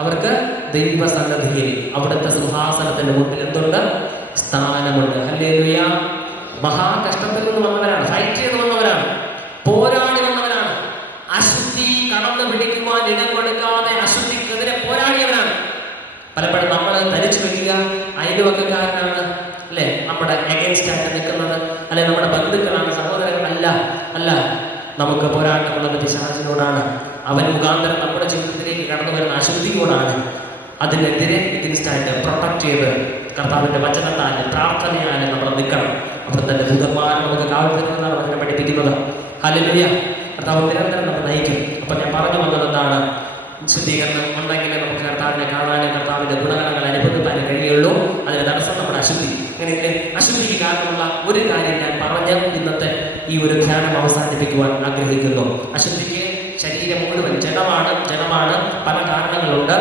അവർക്ക് ദൈവസന്നിധിയിൽ അവിടുത്തെ സിംഹാസനത്തിന്റെ മുമ്പിൽ എന്തുണ്ട്? സ്ഥാനമുണ്ട്. ഹല്ലേലൂയ. മഹാകഷ്ടത്തിൽ നിന്ന് വന്നവരാണ്, ഫൈറ്റ് ചെയ്ത് വന്നവരാണ്, പോരാടി വന്നവരാണ്. അശുദ്ധി കടന്നു പിടിക്കുവാൻ ഇടം കൊടുക്കാതെ അശുദ്ധിക്കെതിരെ പോരാടിയവരാണ്. പലപ്പോഴും നമ്മൾ ധരിച്ചു വെക്കുക അയൽവക്കക്കാരനാണ് അല്ലെ നമ്മുടെ അഗൈൻസ്റ്റ് ആയിട്ട് നിൽക്കുന്നത്, അല്ലെ നമ്മുടെ ബന്ധുക്കളാണ്, സഹോദരങ്ങളല്ല. അല്ല, നമുക്ക് പോരാട്ടമുള്ളത് പിശാചിനോടാണ്. അവൻ മുഖാന്തരം നമ്മുടെ ജീവിതത്തിലേക്ക് കടന്നു വരുന്ന അശുദ്ധിയോടാണ്. അതിനെതിരെ എഗൈൻസ്റ്റായിട്ട് പ്രൊട്ടക്ട് ചെയ്ത് കർത്താവിന്റെ വചനത്താലും പ്രാർത്ഥനയാലും നമ്മൾ നിൽക്കണം. അപ്പോൾ തന്നെ ദൂതന്മാർ നമുക്ക് കാവൽത്തിരുന്നാണ് അതിനെ പഠിപ്പിക്കുന്നത്. ഹല്ലേലൂയ. കർത്താവ് നിരന്തരം നമ്മൾ നയിക്കും. അപ്പൊ ഞാൻ പറഞ്ഞു വന്നത് എന്താണ്? ശുദ്ധീകരണം ഉണ്ടെങ്കിൽ നമുക്ക് കർത്താവിനെ കാണാനും കർത്താവിന്റെ ഗുണഗണങ്ങൾ അനുഭവിക്കാനും കഴിയുള്ളൂ. അതിന് തടസ്സം നമ്മുടെ അശുദ്ധി. അങ്ങനെയെങ്കിൽ അശുദ്ധിക്ക് കാരണമുള്ള ഒരു കാര്യം ഞാൻ പറഞ്ഞ് ഇന്നത്തെ ഈ ഒരു ധ്യാനം അവസാനിപ്പിക്കുവാൻ ആഗ്രഹിക്കുന്നു. അശുദ്ധിക്ക് ശരീരം മുഴുവൻ ജഡമാണ്. പല കാരണങ്ങളുണ്ട്.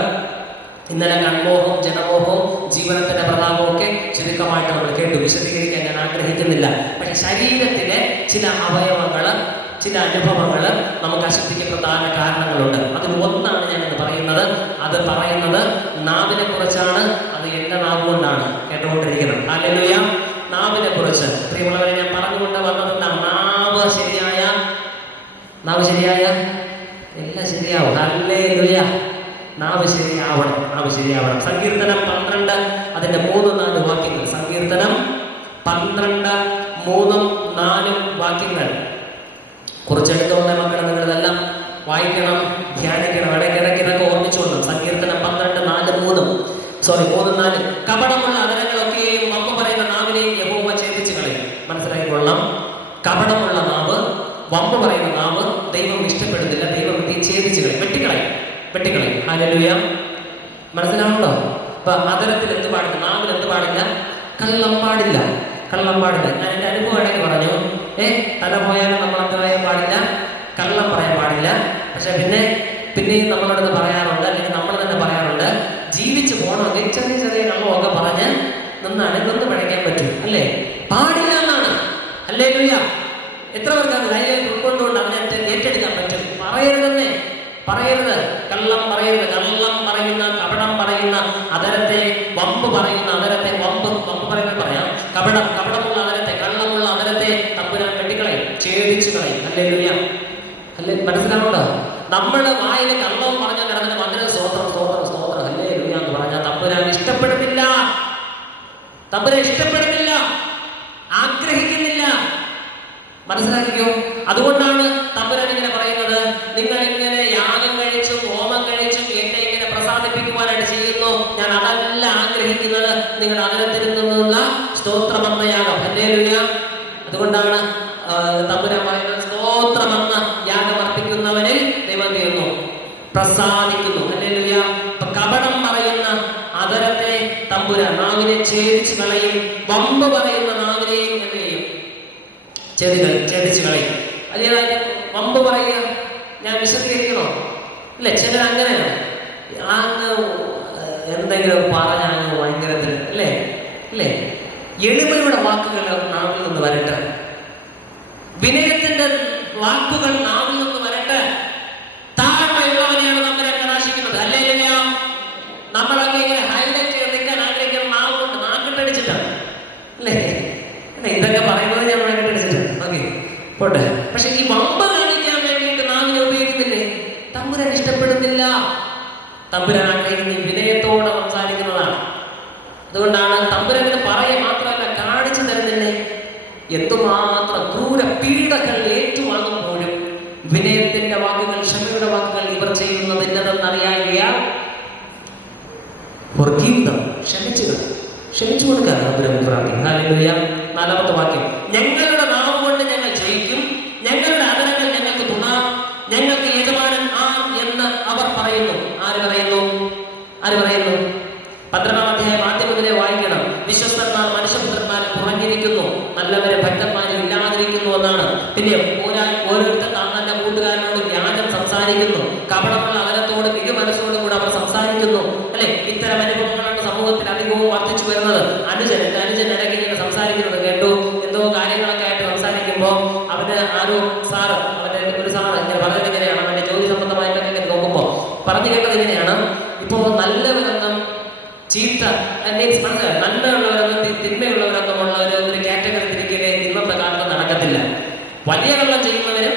ഇന്നലെ കൺമോഹവും ജനമോഹവും ജീവനത്തിന്റെ പ്രതാപവും ഒക്കെ ചുരുക്കമായിട്ട് നമ്മൾ കേട്ടു. വിശദീകരിക്കാൻ ഞാൻ ആഗ്രഹിക്കുന്നില്ല. പക്ഷെ ശരീരത്തിലെ ചില അവയവങ്ങൾ, ചില അനുഭവങ്ങൾ നമുക്ക് അശുദ്ധിക്ക് പ്രധാന കാരണങ്ങളുണ്ട്. അതിൽ ഒന്നാണ് ഞാനിന്ന് പറയുന്നത്. അത് പറയുന്നത് നാവിനെ കുറിച്ചാണ്. അത് എന്റെ നാവ് കൊണ്ടാണ് കേട്ടുകൊണ്ടിരിക്കുന്നത്. ഹല്ലേലൂയ. നാവിനെ കുറിച്ച് പ്രിയമുള്ളവരെ ഞാൻ പറഞ്ഞുകൊണ്ട് വന്നത് നാവ് ശരിയായ എല്ലാം ശരിയാവും. ഹല്ലേലൂയ. നാവ് ശരിയാവണം. സങ്കീർത്തനം 12 അതിന്റെ 3-4 വാക്യങ്ങൾ. സങ്കീർത്തനം 12 3-4 വാക്യങ്ങൾ കുറച്ചെടുത്തുള്ള മക്കൾ നിങ്ങളിതെല്ലാം വായിക്കണം, ധ്യാനിക്കണം. ഇടയ്ക്കിടയ്ക്ക് ഓർമ്മിച്ചോളൂ. സങ്കീർത്തനം 12:4-3 കപടമുള്ള അതരങ്ങളൊക്കെയും വമ്പ് പറയുന്ന നാവിനെയും യഹോവ ഛേദിച്ചു കളയും. വമ്പ് പറയുന്ന നാവ് ദൈവം ഇഷ്ടപ്പെടുന്നില്ല. ദൈവം ഛേദിച്ച് കളയും, വെട്ടിക്കളയും. ഹല്ലേലൂയ. മനസ്സിലാവുണ്ടോ? അപ്പൊ അതരത്തിൽ എന്ത് പാടില്ല, നാവിൽ എന്ത് പാടില്ല? കള്ളം പാടില്ല. ഞാൻ എൻ്റെ അനുഭവമാണെങ്കിൽ പറഞ്ഞു, തല പോയാലും നമ്മൾ എന്ത് പറയാൻ പാടില്ല? കള്ളം പറയാൻ പാടില്ല. പക്ഷെ പിന്നെയും നമ്മളോട് പറയാറുണ്ട്, അല്ലെങ്കിൽ നമ്മൾ തന്നെ പറയാറുണ്ട്, ജീവിച്ചു പോകണമെങ്കിൽ ചെറിയ ചെറിയ കള്ളമൊക്കെ പറഞ്ഞ് നിന്ന് പഠിക്കാൻ പറ്റും, അല്ലേ? പാടില്ല എന്നാണ്. ഹല്ലേലൂയ. എത്ര പേർക്ക് അത് ധൈര്യം ഉൾക്കൊണ്ടുകൊണ്ട് അതിനെ ഏറ്റെടുക്കാൻ പറ്റും? പറയരുത്, കള്ളം പറയരുത്. കള്ളം പറയുന്ന, കപടം പറയുന്ന അതരത്തെ, വമ്പ് പറയുന്ന അതരത്തെ, വമ്പ് പറയുന്നത് പറയാം, കപടമുള്ള അതരത്തെ, കള്ളമുള്ള അതരത്തെ തമ്പുരാൻ വെട്ടിക്കളയും, ഛേദിച്ചു കളയും. ഹല്ലേലൂയ. മനസ്സിലാവുണ്ടോ? നമ്മള് വായിലെ കള്ളവും പറഞ്ഞു കിടന്നിട്ട് മന്ദിരം സ്തോത്രം ഹല്ലേലൂയ എന്ന് പറഞ്ഞാൽ തമ്പുരാൻ ഇഷ്ടപ്പെടുന്നില്ല, ആഗ്രഹിക്കുന്നില്ല. മനസ്സിലാക്കിക്കോ. അതുകൊണ്ടാണ് തമ്പുരാൻ ഇങ്ങനെ പറയുന്നത്, നിങ്ങൾ ഇങ്ങനെ യാഗം കഴിച്ചും ഹോമം കഴിച്ചും എന്നെ ഇങ്ങനെ പ്രസാദിപ്പിക്കുവാനായിട്ട് ചെയ്യുന്നു. ഞാൻ അതല്ല ആഗ്രഹിക്കുന്നത്, നിങ്ങളുടെ അതരത്തിൽ നിന്നുള്ള സ്തോത്രമെന്ന യാഗം. ഹല്ലേലൂയ. അതുകൊണ്ടാണ് തമ്പുരാൻ പറയുന്നത്, സ്തോത്രമെന്ന യാഗം അർപ്പിക്കുന്നവനിൽ ദൈവം തീർന്നു പ്രസാദിക്കുന്നു. ഹല്ലേലൂയ. കപടം പറയുന്ന അതരത്തെ തമ്പുരാൻ, നാവിനെ ഛേദിച്ചു കളയും. വമ്പ് പറയുന്ന നാവിനെയും ഛേദിച്ചു കളയും. അതേതായാലും വമ്പ് പറയുക, ഞാൻ വിശദീകരിക്കണോ? അല്ലെ? ചിലർ അങ്ങനെയാണ്, എന്തെങ്കിലും പറഞ്ഞാൽ ഭയങ്കരത്തിൽ, അല്ലേ? എളിമയുടെ വാക്കുകൾ നാവിൽ നിന്ന് വരട്ടെ, വിനയത്തിന്റെ വാക്കുകൾ നാവിൽ നിന്ന് വരട്ടെ. താഴ്മയുള്ളവനെയാണ് നമ്മൾ കടാശിക്കുന്നത്. ഹല്ലേലൂയ. നമ്മളൊക്കെ ഇങ്ങനെ ഹൈലൈറ്റ് ചെയ്ത് നിൽക്കാൻ ആഗ്രഹിക്കുന്ന നാവ് കൊണ്ട് നാക്കിട്ടടിച്ചിട്ടാണ്, അല്ലേ? ഇതൊക്കെ പറയുന്നത് ഞാൻ നാക്കിട്ടടിച്ചിട്ടാണ്. ഓക്കെ, പോട്ടെ. പക്ഷെ ഈ വമ്പ് കാണിക്കാൻ വേണ്ടിയിട്ട് നാവിനെ ഉപയോഗിക്കുന്നില്ലേ? തമ്പുരാൻ ഇഷ്ടപ്പെടുന്നില്ല. തമ്പുരാൻ ആഗ്രഹിക്കുന്ന വിനയത്തോടെ സംസാരിക്കുന്നതാണ്. അതുകൊണ്ടാണ് തമ്പുരാൻ പറയാൻ മാത്രമല്ല, കാണിച്ചു തരുന്നില്ലേ? എന്തുമാത്രം ക്രൂര പീഡകൾ ഏറ്റുവാങ്ങുമ്പോഴും വിനയത്തിന്റെ വാക്കുകൾ, ക്ഷമയുടെ വാക്കുകൾ ഇവർ ചെയ്യുന്നതിൻ്റെതെന്നറിയാൻ ക്ഷമിച്ചു കൊടുക്കാൻ പ്രാർത്ഥിക്കും. ഹല്ലേലൂയ. 4-ാമത്തെ വാക്യം, ഞങ്ങളുടെ നാവ് കൊണ്ട് ഞങ്ങൾ ജയിക്കും, ഞങ്ങളുടെ അതരങ്ങൾ ഞങ്ങൾക്ക് തുണ, ഞങ്ങൾക്ക് യജമാനൻ എന്ന് അവർ പറയുന്നു. ആര് പറയുന്നു? 12-ാം അധ്യായം ആദ്യം മുതലേ വായിക്കണം. വിശ്വസ്തന്മാർ മനുഷ്യപുത്രന്മാരെ കുറഞ്ഞിരിക്കുന്നു, നല്ലവരെ ഭക്തന്മാരും ഇല്ലാതിരിക്കുന്നു എന്നാണ്. പിന്നെ ഓരോരുത്തർ തങ്ങളുടെ കൂട്ടുകാരനോട് വ്യാജം സംസാരിക്കുന്നു, കപടമുള്ള അതരത്തോട് മനസ്സോടും കൂടെ അവർ സംസാരിക്കുന്നു, അല്ലെ? ഇത്തരം അനുഭവങ്ങളാണ് സമൂഹത്തിൽ അധികവും വർദ്ധിച്ചു വരുന്നത്. അനുജൻ ഇടയ്ക്ക് ഇങ്ങനെ സംസാരിക്കുന്നത് കേട്ടു. എന്തോ കാര്യങ്ങളൊക്കെ ആയിട്ട് സംസാരിക്കുമ്പോ അവന് ഒരു സാറ് ഇങ്ങനെ പറഞ്ഞത് ഇങ്ങനെയാണ്, അവന്റെ ജോലി സംബന്ധമായിട്ടൊക്കെ ഇങ്ങനെ നോക്കുമ്പോ പറഞ്ഞു കേട്ടത് ഇങ്ങനെയാണ്: ഇപ്പോ നല്ലവരെന്നും ചീത്ത, നന്മയുള്ളവരെന്നും തിന്മയുള്ളവരെന്നും ഉള്ള ഒരു കാറ്റഗറി തിരിക്കുക ഇന്നത്തെ കാലത്ത് നടക്കത്തില്ല. വലിയ കള്ളം ചെയ്യുന്നവരും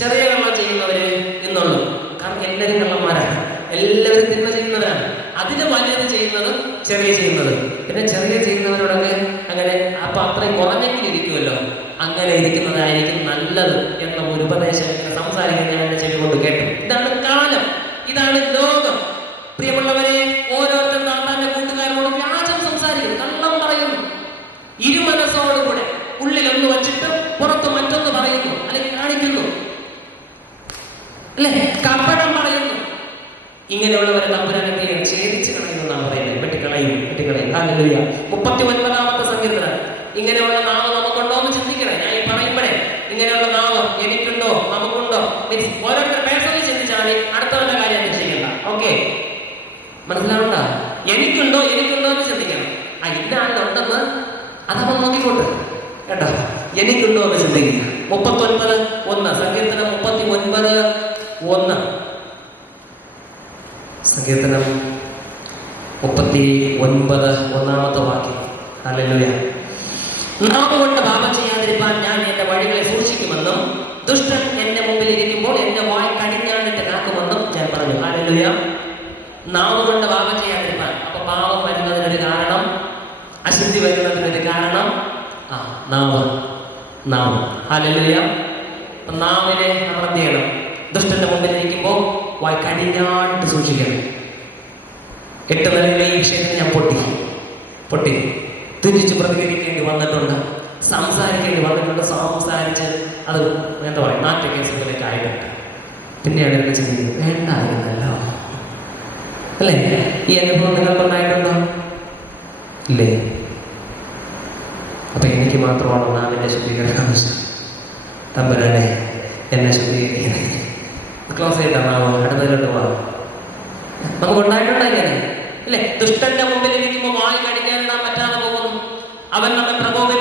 ചെറിയ കള്ളം ചെയ്യുന്നവര് എന്നുള്ളൂ. കാരണം എല്ലാവരും കള്ളന്മാരാണ്, എല്ലാവരും തിന്മ ചെയ്യുന്നവരാണ്. അതിന് വലിയത് ചെയ്യുന്നതും ചെറിയ ചെയ്യുന്നതും. പിന്നെ ചെറിയ ചെയ്യുന്നവരോടൊക്കെ അങ്ങനെ അപ്പൊ അത്രയും കുറഞ്ഞെങ്കിലും ഇരിക്കുമല്ലോ, അങ്ങനെ ഇരിക്കുന്നതായിരിക്കും നല്ലത് എന്ന ഒരു ഉപദേശം സംസാരിക്കുന്ന ഞാൻ ചെവി കൊണ്ട് കേട്ടു. ഇതാണ് കാലം, ഇതാണ് ലോകം. പ്രിയമുള്ളവരെ, ഓരോരുത്തരും തന്റെ കൂട്ടുകാരോട് വ്യാജം സംസാരിക്കും, കള്ളം പറയുന്നു, ഇരുമനസ്സോടുകൂടെ. ഉള്ളിലൊന്ന് വച്ചിട്ട് പുറത്ത് മറ്റൊന്ന് പറയുന്നു, അല്ലെങ്കിൽ കാണിക്കുന്നു, അല്ലെ? കപടം പറയുന്നു. ഇങ്ങനെയുള്ളവരെ തമ്പുരാനെ ഛേദിച്ച് കളയുമെന്നാണ് പറയുന്നത്. വെട്ടിക്കളയും. ഹല്ലേലൂയ. 39-ാമത്തെ സങ്കീർത്തനം. ഇങ്ങനെയുള്ള നാവ് നമുക്കുണ്ടോ എന്ന് ചിന്തിക്കണം. ഞാൻ ഈ പറയുമ്പോഴേ, ഇങ്ങനെയുള്ള നാവ് എനിക്കുണ്ടോ, നമുക്കുണ്ടോ? ഓരോരുത്തർ പേഴ്സണലി ചിന്തിച്ചാൽ അടുത്തവരുടെ കാര്യം ചെയ്യണ്ട. ഓക്കെ, മനസ്സിലാവണ്ട? എനിക്കുണ്ടോ എന്ന് ചിന്തിക്കണം. ഇന്ന ആളുണ്ടെന്ന് അതവൻ നോക്കിക്കോട്ടെ കേട്ടോ. എനിക്കുണ്ടോ എന്ന് ചിന്തിക്കുക. 39:1 സങ്കീർത്തനം 39:1 സങ്കീർത്തനം 39:1 വാക്യം. ഹല്ലേലൂയ. നാവ് കൊണ്ട് പാപം ചെയ്യാതിരിക്കാൻ ഞാൻ എന്റെ വഴികളെ സൂക്ഷിക്കുമെന്നും ദുഷ്ടൻ എന്റെ മുമ്പിൽ ഇരിക്കുമ്പോൾ എന്റെ വായ് കടിഞ്ഞാണിട്ട് കാക്കുമെന്നും ഞാൻ പറഞ്ഞു. ഹല്ലേലൂയ. നാവ് കൊണ്ട് പാപം ചെയ്യാതിരിക്കാൻ. അപ്പൊ പാപം വരുന്നതിനൊരു കാരണം, അശുദ്ധി വരുന്നതിനൊരു കാരണം നാവ്. ഹല്ലേലൂയ. നാവിനെ നമ്മൾ എന്ത് ചെയ്യണം? ദുഷ്ടന്റെ മുമ്പിൽ ഇരിക്കുമ്പോൾ വായ് കടിഞ്ഞാണിട്ട് സൂക്ഷിക്കണം. 8 നിലയിലെ ഈ വിഷയത്തിൽ ഞാൻ പൊട്ടി തിരിച്ചു പ്രതികരിക്കേണ്ടി വന്നിട്ടുണ്ട്. സംസാരിക്കേണ്ടി വന്നിട്ടുണ്ട്. സംസാരിച്ച് അത് എന്താ പറയുക, നാട്യ കേസ് പോലെയൊക്കെ ആയിട്ടുണ്ട്. പിന്നെയാണ് ഇവർക്ക് ചിന്തിക്കുന്നത് വേണ്ടായിരുന്നല്ലോ അല്ലേ? ഈ അനുഭവം നിങ്ങൾക്കുണ്ടായിട്ടുണ്ടോ? ഇല്ലേ? അപ്പൊ എനിക്ക് മാത്രമാണ് നാവിന്റെ ശുദ്ധീകരണം ആവശ്യം. തമ്പുരാനെ എന്നെ ശുദ്ധീകരിക്കണേ. ക്ലോസ് ചെയ്താണോ? അടുത്തതിലോട്ട് പോകാം. നമുക്ക് ഉണ്ടായിട്ടുണ്ടോ ഇങ്ങനെ? അല്ലേ? ദുഷ്ടന്റെ മുമ്പിൽ ഇരിക്കുമ്പോൾ വായി കടിക്കാനിടാൻ പറ്റാതെ പോകുന്നു. അവൻ നമ്മെ പ്രകോപിപ്പിക്കും.